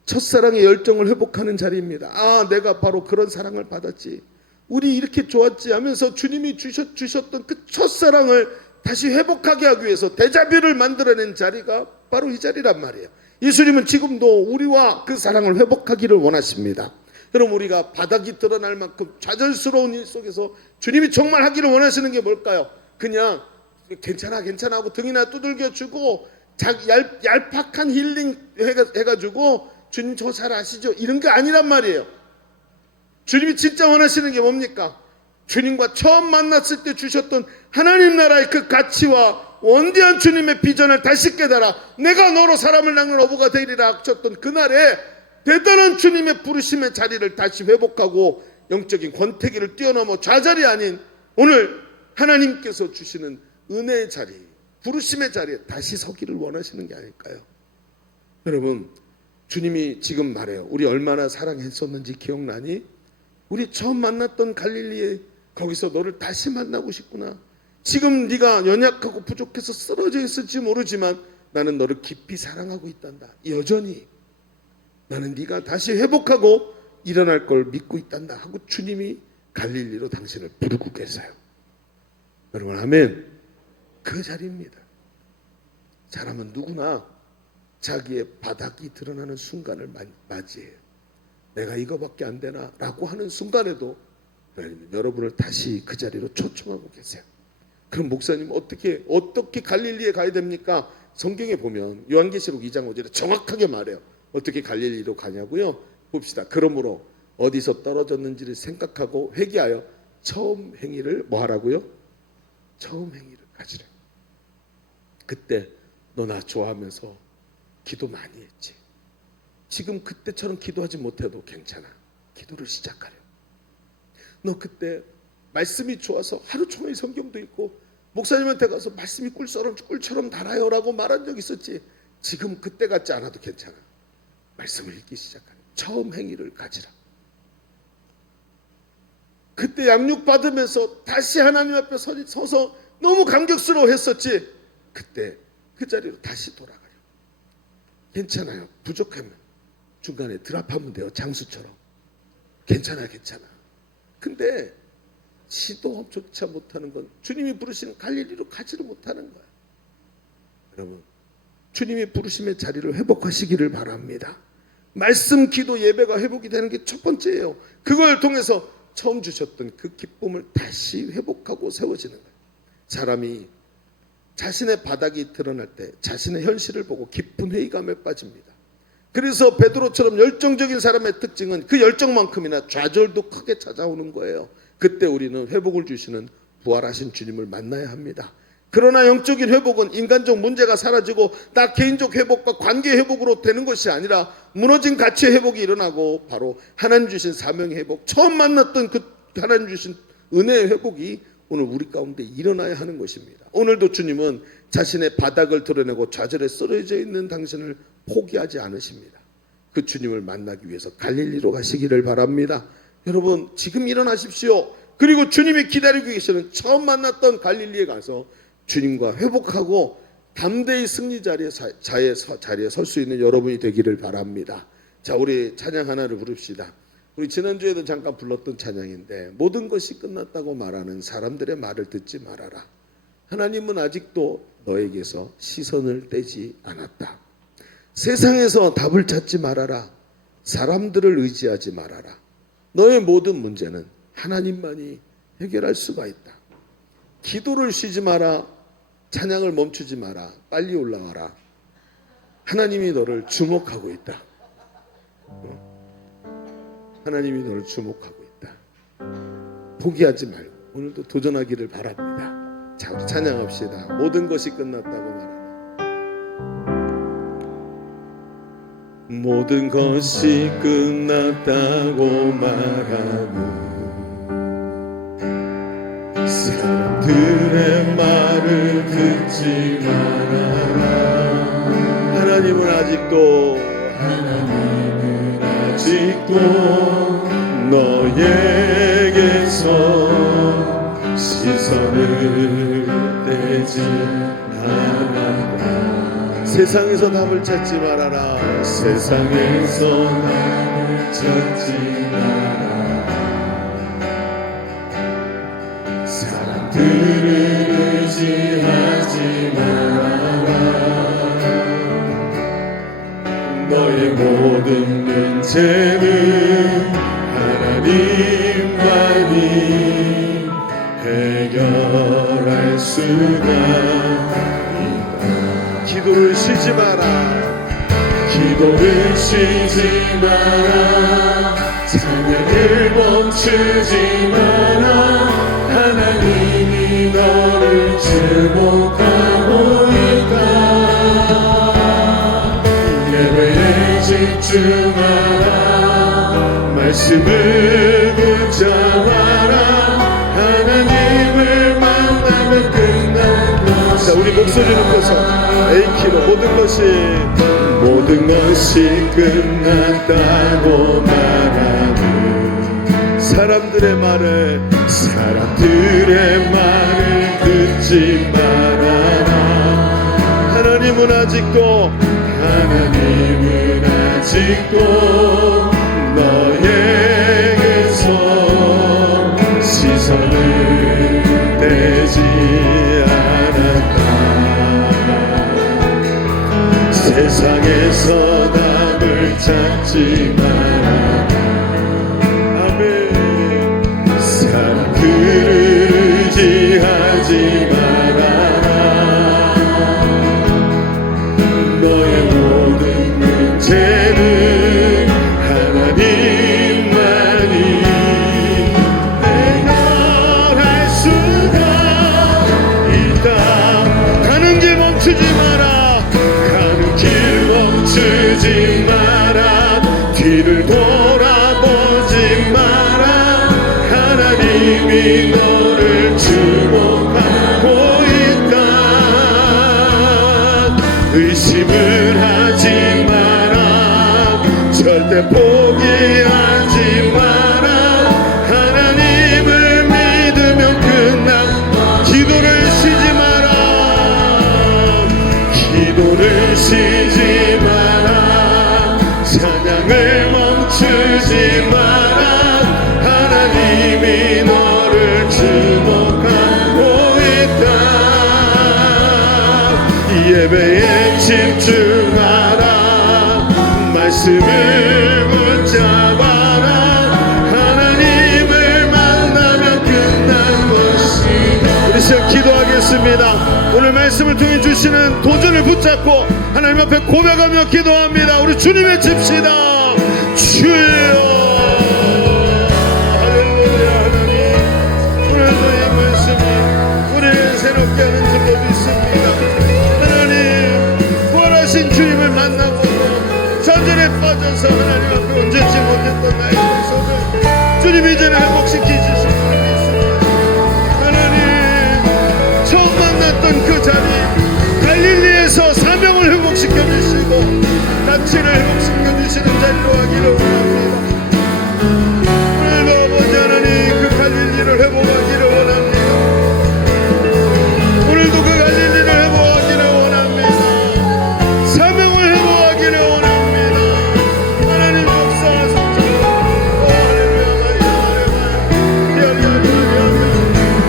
첫사랑의 열정을 회복하는 자리입니다. 아, 내가 바로 그런 사랑을 받았지. 우리 이렇게 좋았지 하면서 주님이 주셨던 그 첫사랑을 다시 회복하게 하기 위해서 데자뷰를 만들어낸 자리가 바로 이 자리란 말이에요. 예수님은 지금도 우리와 그 사랑을 회복하기를 원하십니다. 여러분 우리가 바닥이 드러날 만큼 좌절스러운 일 속에서 주님이 정말 하기를 원하시는 게 뭘까요? 그냥 괜찮아 하고 등이나 두들겨주고 얄팍한 힐링 해가지고 주님 저 잘 아시죠? 이런 게 아니란 말이에요. 주님이 진짜 원하시는 게 뭡니까? 주님과 처음 만났을 때 주셨던 하나님 나라의 그 가치와 원대한 주님의 비전을 다시 깨달아 내가 너로 사람을 낚는 어부가 되리라 하셨던 그날에 대단한 주님의 부르심의 자리를 다시 회복하고 영적인 권태기를 뛰어넘어 좌절이 아닌 오늘 하나님께서 주시는 은혜의 자리, 부르심의 자리에 다시 서기를 원하시는 게 아닐까요? 여러분 주님이 지금 말해요. 우리 얼마나 사랑했었는지 기억나니? 우리 처음 만났던 갈릴리에 거기서 너를 다시 만나고 싶구나. 지금 네가 연약하고 부족해서 쓰러져 있을지 모르지만 나는 너를 깊이 사랑하고 있단다. 여전히 나는 네가 다시 회복하고 일어날 걸 믿고 있단다 하고 주님이 갈릴리로 당신을 부르고 계세요. 여러분 아멘. 그 자리입니다. 사람은 누구나 자기의 바닥이 드러나는 순간을 맞이해요. 내가 이거밖에 안 되나 라고 하는 순간에도 하나님은 여러분을 다시 그 자리로 초청하고 계세요. 그럼 목사님 어떻게 갈릴리에 가야 됩니까? 성경에 보면 요한계시록 2장 5절에 정확하게 말해요. 어떻게 갈릴리로 가냐고요? 봅시다. 그러므로 어디서 떨어졌는지를 생각하고 회개하여 처음 행위를 뭐 하라고요? 처음 행위를 가지라. 그때 너 나 좋아하면서 기도 많이 했지. 지금 그때처럼 기도하지 못해도 괜찮아. 기도를 시작하려. 너 그때 말씀이 좋아서 하루 종일 성경도 읽고 목사님한테 가서 말씀이 꿀처럼 달아요 라고 말한 적 있었지. 지금 그때 같지 않아도 괜찮아. 말씀을 읽기 시작하려. 처음 행위를 가지라. 그때 양육받으면서 다시 하나님 앞에 서서 너무 감격스러워 했었지. 그때 그 자리로 다시 돌아가려. 괜찮아요. 부족하면 중간에 드랍하면 돼요. 장수처럼. 괜찮아. 근데 시도조차 못하는 건 주님이 부르시는 갈릴리로 가지를 못하는 거야. 여러분 주님이 부르심의 자리를 회복하시기를 바랍니다. 말씀, 기도, 예배가 회복이 되는 게 첫 번째예요. 그걸 통해서 처음 주셨던 그 기쁨을 다시 회복하고 세워지는 거예요. 사람이 자신의 바닥이 드러날 때 자신의 현실을 보고 깊은 회의감에 빠집니다. 그래서 베드로처럼 열정적인 사람의 특징은 그 열정만큼이나 좌절도 크게 찾아오는 거예요. 그때 우리는 회복을 주시는 부활하신 주님을 만나야 합니다. 그러나 영적인 회복은 인간적 문제가 사라지고 나 개인적 회복과 관계 회복으로 되는 것이 아니라 무너진 가치의 회복이 일어나고 바로 하나님 주신 사명의 회복, 처음 만났던 그 하나님 주신 은혜의 회복이 오늘 우리 가운데 일어나야 하는 것입니다. 오늘도 주님은 자신의 바닥을 드러내고 좌절에 쓰러져 있는 당신을 포기하지 않으십니다. 그 주님을 만나기 위해서 갈릴리로 가시기를 바랍니다. 여러분 지금 일어나십시오. 그리고 주님이 기다리고 계시는 처음 만났던 갈릴리에 가서 주님과 회복하고 담대히 승리 자리에 설 수 있는 여러분이 되기를 바랍니다. 자, 우리 찬양 하나를 부릅시다. 우리 지난주에도 잠깐 불렀던 찬양인데, 모든 것이 끝났다고 말하는 사람들의 말을 듣지 말아라. 하나님은 아직도 너에게서 시선을 떼지 않았다. 세상에서 답을 찾지 말아라. 사람들을 의지하지 말아라. 너의 모든 문제는 하나님만이 해결할 수가 있다. 기도를 쉬지 마라. 찬양을 멈추지 마라. 빨리 올라와라. 하나님이 너를 주목하고 있다. 하나님이 너를 주목하고 있다. 포기하지 말고 오늘도 도전하기를 바랍니다. 자, 우리 찬양합시다. 모든 것이 끝났다고 말하라. 모든 것이 끝났다고 말하는 사람들의 말을 듣지 말아라. 하나님은 아직도 너에게서 시선을 떼지 않았다. 세상에서 답을 찾지 말아라. 세상에서 답을 찾지 말아라. 사람들을 의지하지 말아라. 너의 모든 문제는 하나님만이 해결할 수가 있다. 기도를 쉬지 마라. 기도를 쉬지 마라. 찬양을 멈추지 마라. 하나님이 너를 주목하고 있다. 예배에 집중하라. 말씀을 붙잡아라. 하나님을 만나면 끝난다. 자, 우리 목소리 높여서 A키로 모든 것이 끝났다고 말하는 사람들의 말을 듣지 말아라. 하나님은 아직도 너에게서 시선을 떼지 않았다. 세상에서 답을 찾지 마라. 아멘. 사람들을 의지하지 말아라. 너의 모든 문제는 하나님만이 해결할 수가 있다. 가는 길 멈추지 마라. 멈추지 마라. 뒤를 돌아보지 마라. 하나님이 너를 주목하고 있다. 의심을 하지 마라. 절대 포기하지 마라. 하나님을 믿으면 끝나. 기도를 쉬지 마라. 기도를 쉬지 마라. 찬양을 멈추지 마라. 하나님이 너를 주목하고 있다. 예배에 집중하라. 말씀을 붙잡아라. 하나님을 만나면 끝난 것이다. 우리 시작 기도하겠습니다. 오늘 말씀을 통해 주시는 도전을 붙잡고 하나님 앞에 고백하며 기도합니다. 우리 주님 외칩시다. 주여. 할렐루야. 하나님, 오늘도 이 말씀이 우리를 새롭게 하는 줄로 믿습니다. 하나님, 부활하신 주님을 만나고 전전에 빠져서 하나님 앞에 얹지 못했던 나의 손을 주님이 이제는 회복시키시는 줄 믿습니다. 육체를 회복시켜주시는 자리로 하기를 원합니다. 오늘도 아버지 하나님 그 갈릴리를 회복하기를 원합니다. 오늘도 그 갈릴리를 회복하기를 원합니다. 사명을 회복하기를 원합니다. 하나님 역사하소서.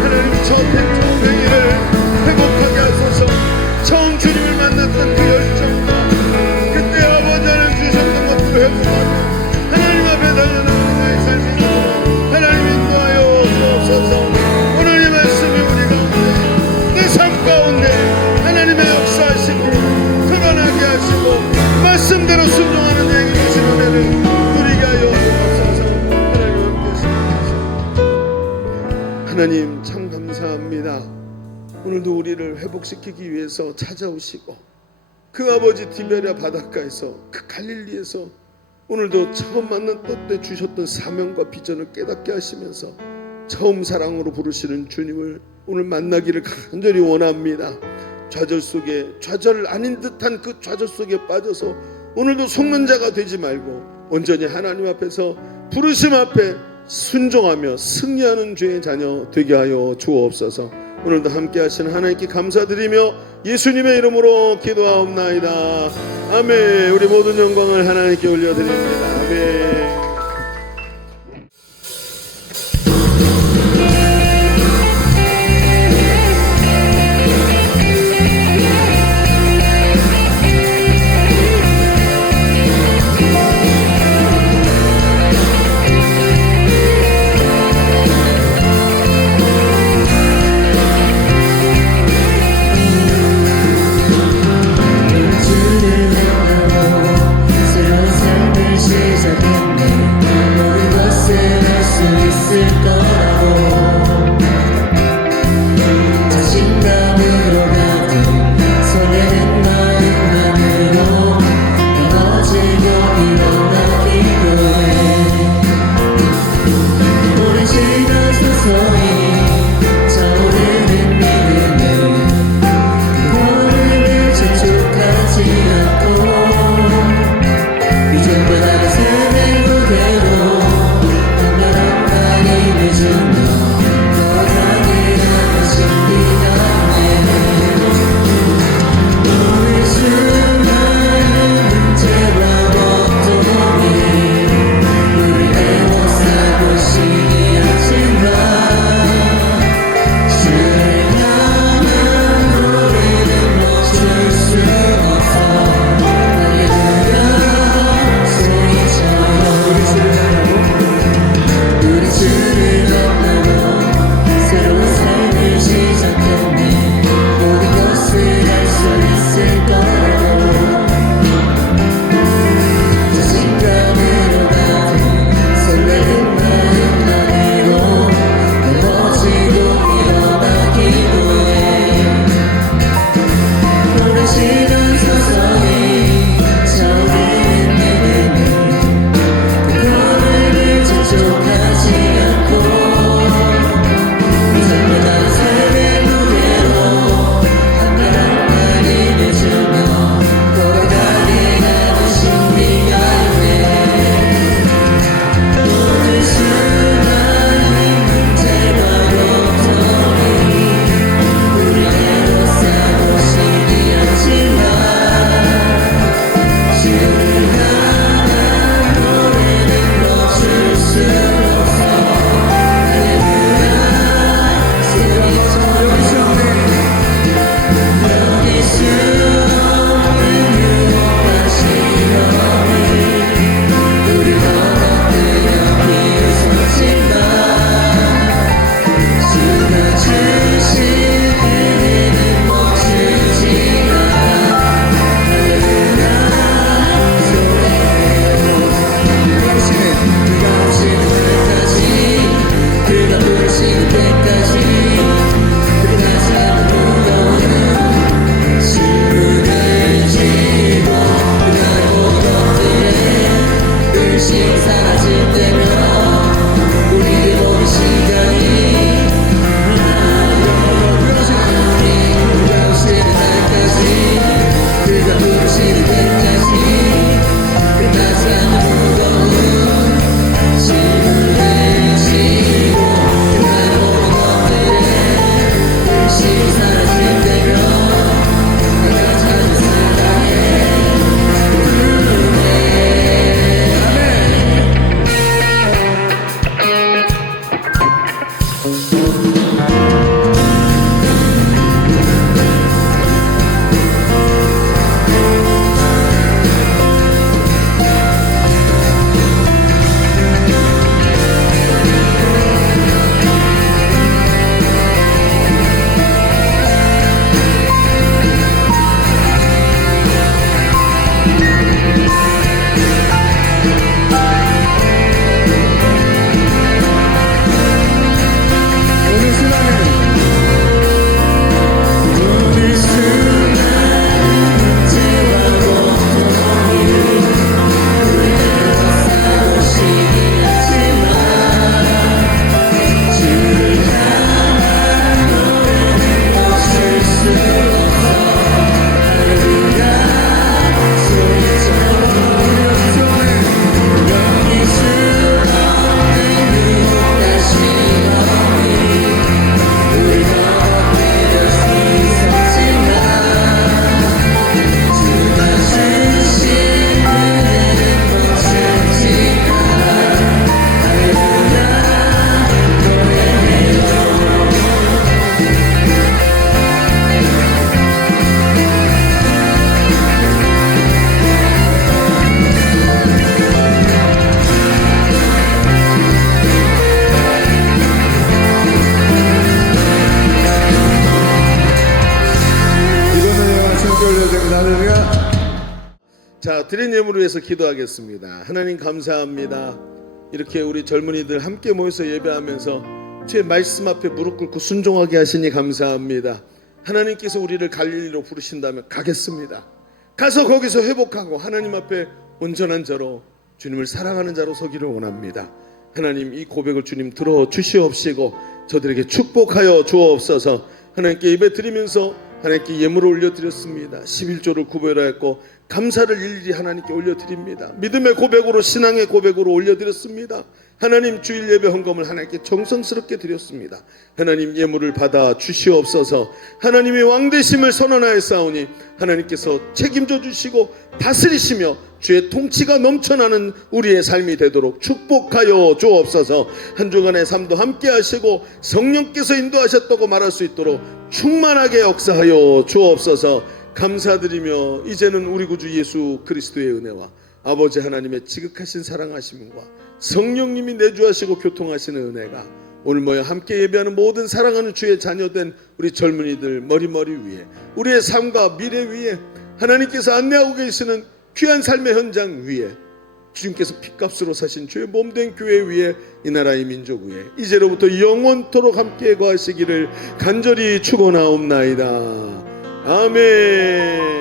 하나님 저택정뱅이를 회복하게 하소서. 처음 주님을 만났던 그 열정과 그때 아버지 하나님 주셨던 것들을 회복하며 하나님 앞에 달려나가는 나의 삶이 되도록 하나님 인도하여 주옵소서. 오늘 이 말씀이 우리 가운데 내 삶 가운데 하나님의 역사하시고 드러나게 하시고 말씀대로 순종하는 내게 주신 은혜를 누리게 하여 주옵소서. 하나님 함께 하시옵소서. 하나님 참 감사합니다. 오늘도 우리를 회복시키기 위해서 찾아오시고 그 아버지 디베랴 바닷가에서 그 갈릴리에서 오늘도 처음 만난 때 주셨던 사명과 비전을 깨닫게 하시면서 처음 사랑으로 부르시는 주님을 오늘 만나기를 간절히 원합니다. 좌절 속에 좌절 아닌 듯한 그 좌절 속에 빠져서 오늘도 속는 자가 되지 말고 온전히 하나님 앞에서 부르심 앞에 순종하며 승리하는 주의 자녀 되게 하여 주옵소서. 오늘도 함께 하시는 하나님께 감사드리며 예수님의 이름으로 기도하옵나이다. 아멘. 우리 모든 영광을 하나님께 올려드립니다. 아멘. 사라질 때면 우리의 모든 시간이 오늘 순간에 우리 자, 드린 예물을 위해서 기도하겠습니다. 하나님 감사합니다. 이렇게 우리 젊은이들 함께 모여서 예배하면서 주의 말씀 앞에 무릎 꿇고 순종하게 하시니 감사합니다. 하나님께서 우리를 갈릴리로 부르신다면 가겠습니다. 가서 거기서 회복하고 하나님 앞에 온전한 자로, 주님을 사랑하는 자로 서기를 원합니다. 하나님, 이 고백을 주님 들어주시옵시고 저들에게 축복하여 주옵소서. 하나님께 예배 드리면서 하나님께 예물을 올려드렸습니다. 11조를 구별하였고 감사를 일일이 하나님께 올려드립니다. 믿음의 고백으로, 신앙의 고백으로 올려드렸습니다. 하나님, 주일 예배 헌금을 하나님께 정성스럽게 드렸습니다. 하나님, 예물을 받아 주시옵소서. 하나님의 왕되심을 선언하였사오니 하나님께서 책임져 주시고 다스리시며 주의 통치가 넘쳐나는 우리의 삶이 되도록 축복하여 주옵소서. 한 주간의 삶도 함께 하시고 성령께서 인도하셨다고 말할 수 있도록 충만하게 역사하여 주옵소서. 감사드리며 이제는 우리 구주 예수 그리스도의 은혜와 아버지 하나님의 지극하신 사랑하심과 성령님이 내주하시고 교통하시는 은혜가 오늘 모여 함께 예배하는 모든 사랑하는 주의 자녀된 우리 젊은이들 머리머리 위에, 우리의 삶과 미래 위에, 하나님께서 안내하고 계시는 귀한 삶의 현장 위에, 주님께서 피값으로 사신 주의 몸된 교회 위에, 이 나라의 민족 위에 이제로부터 영원토록 함께 거하시기를 간절히 축원하옵나이다. 아멘.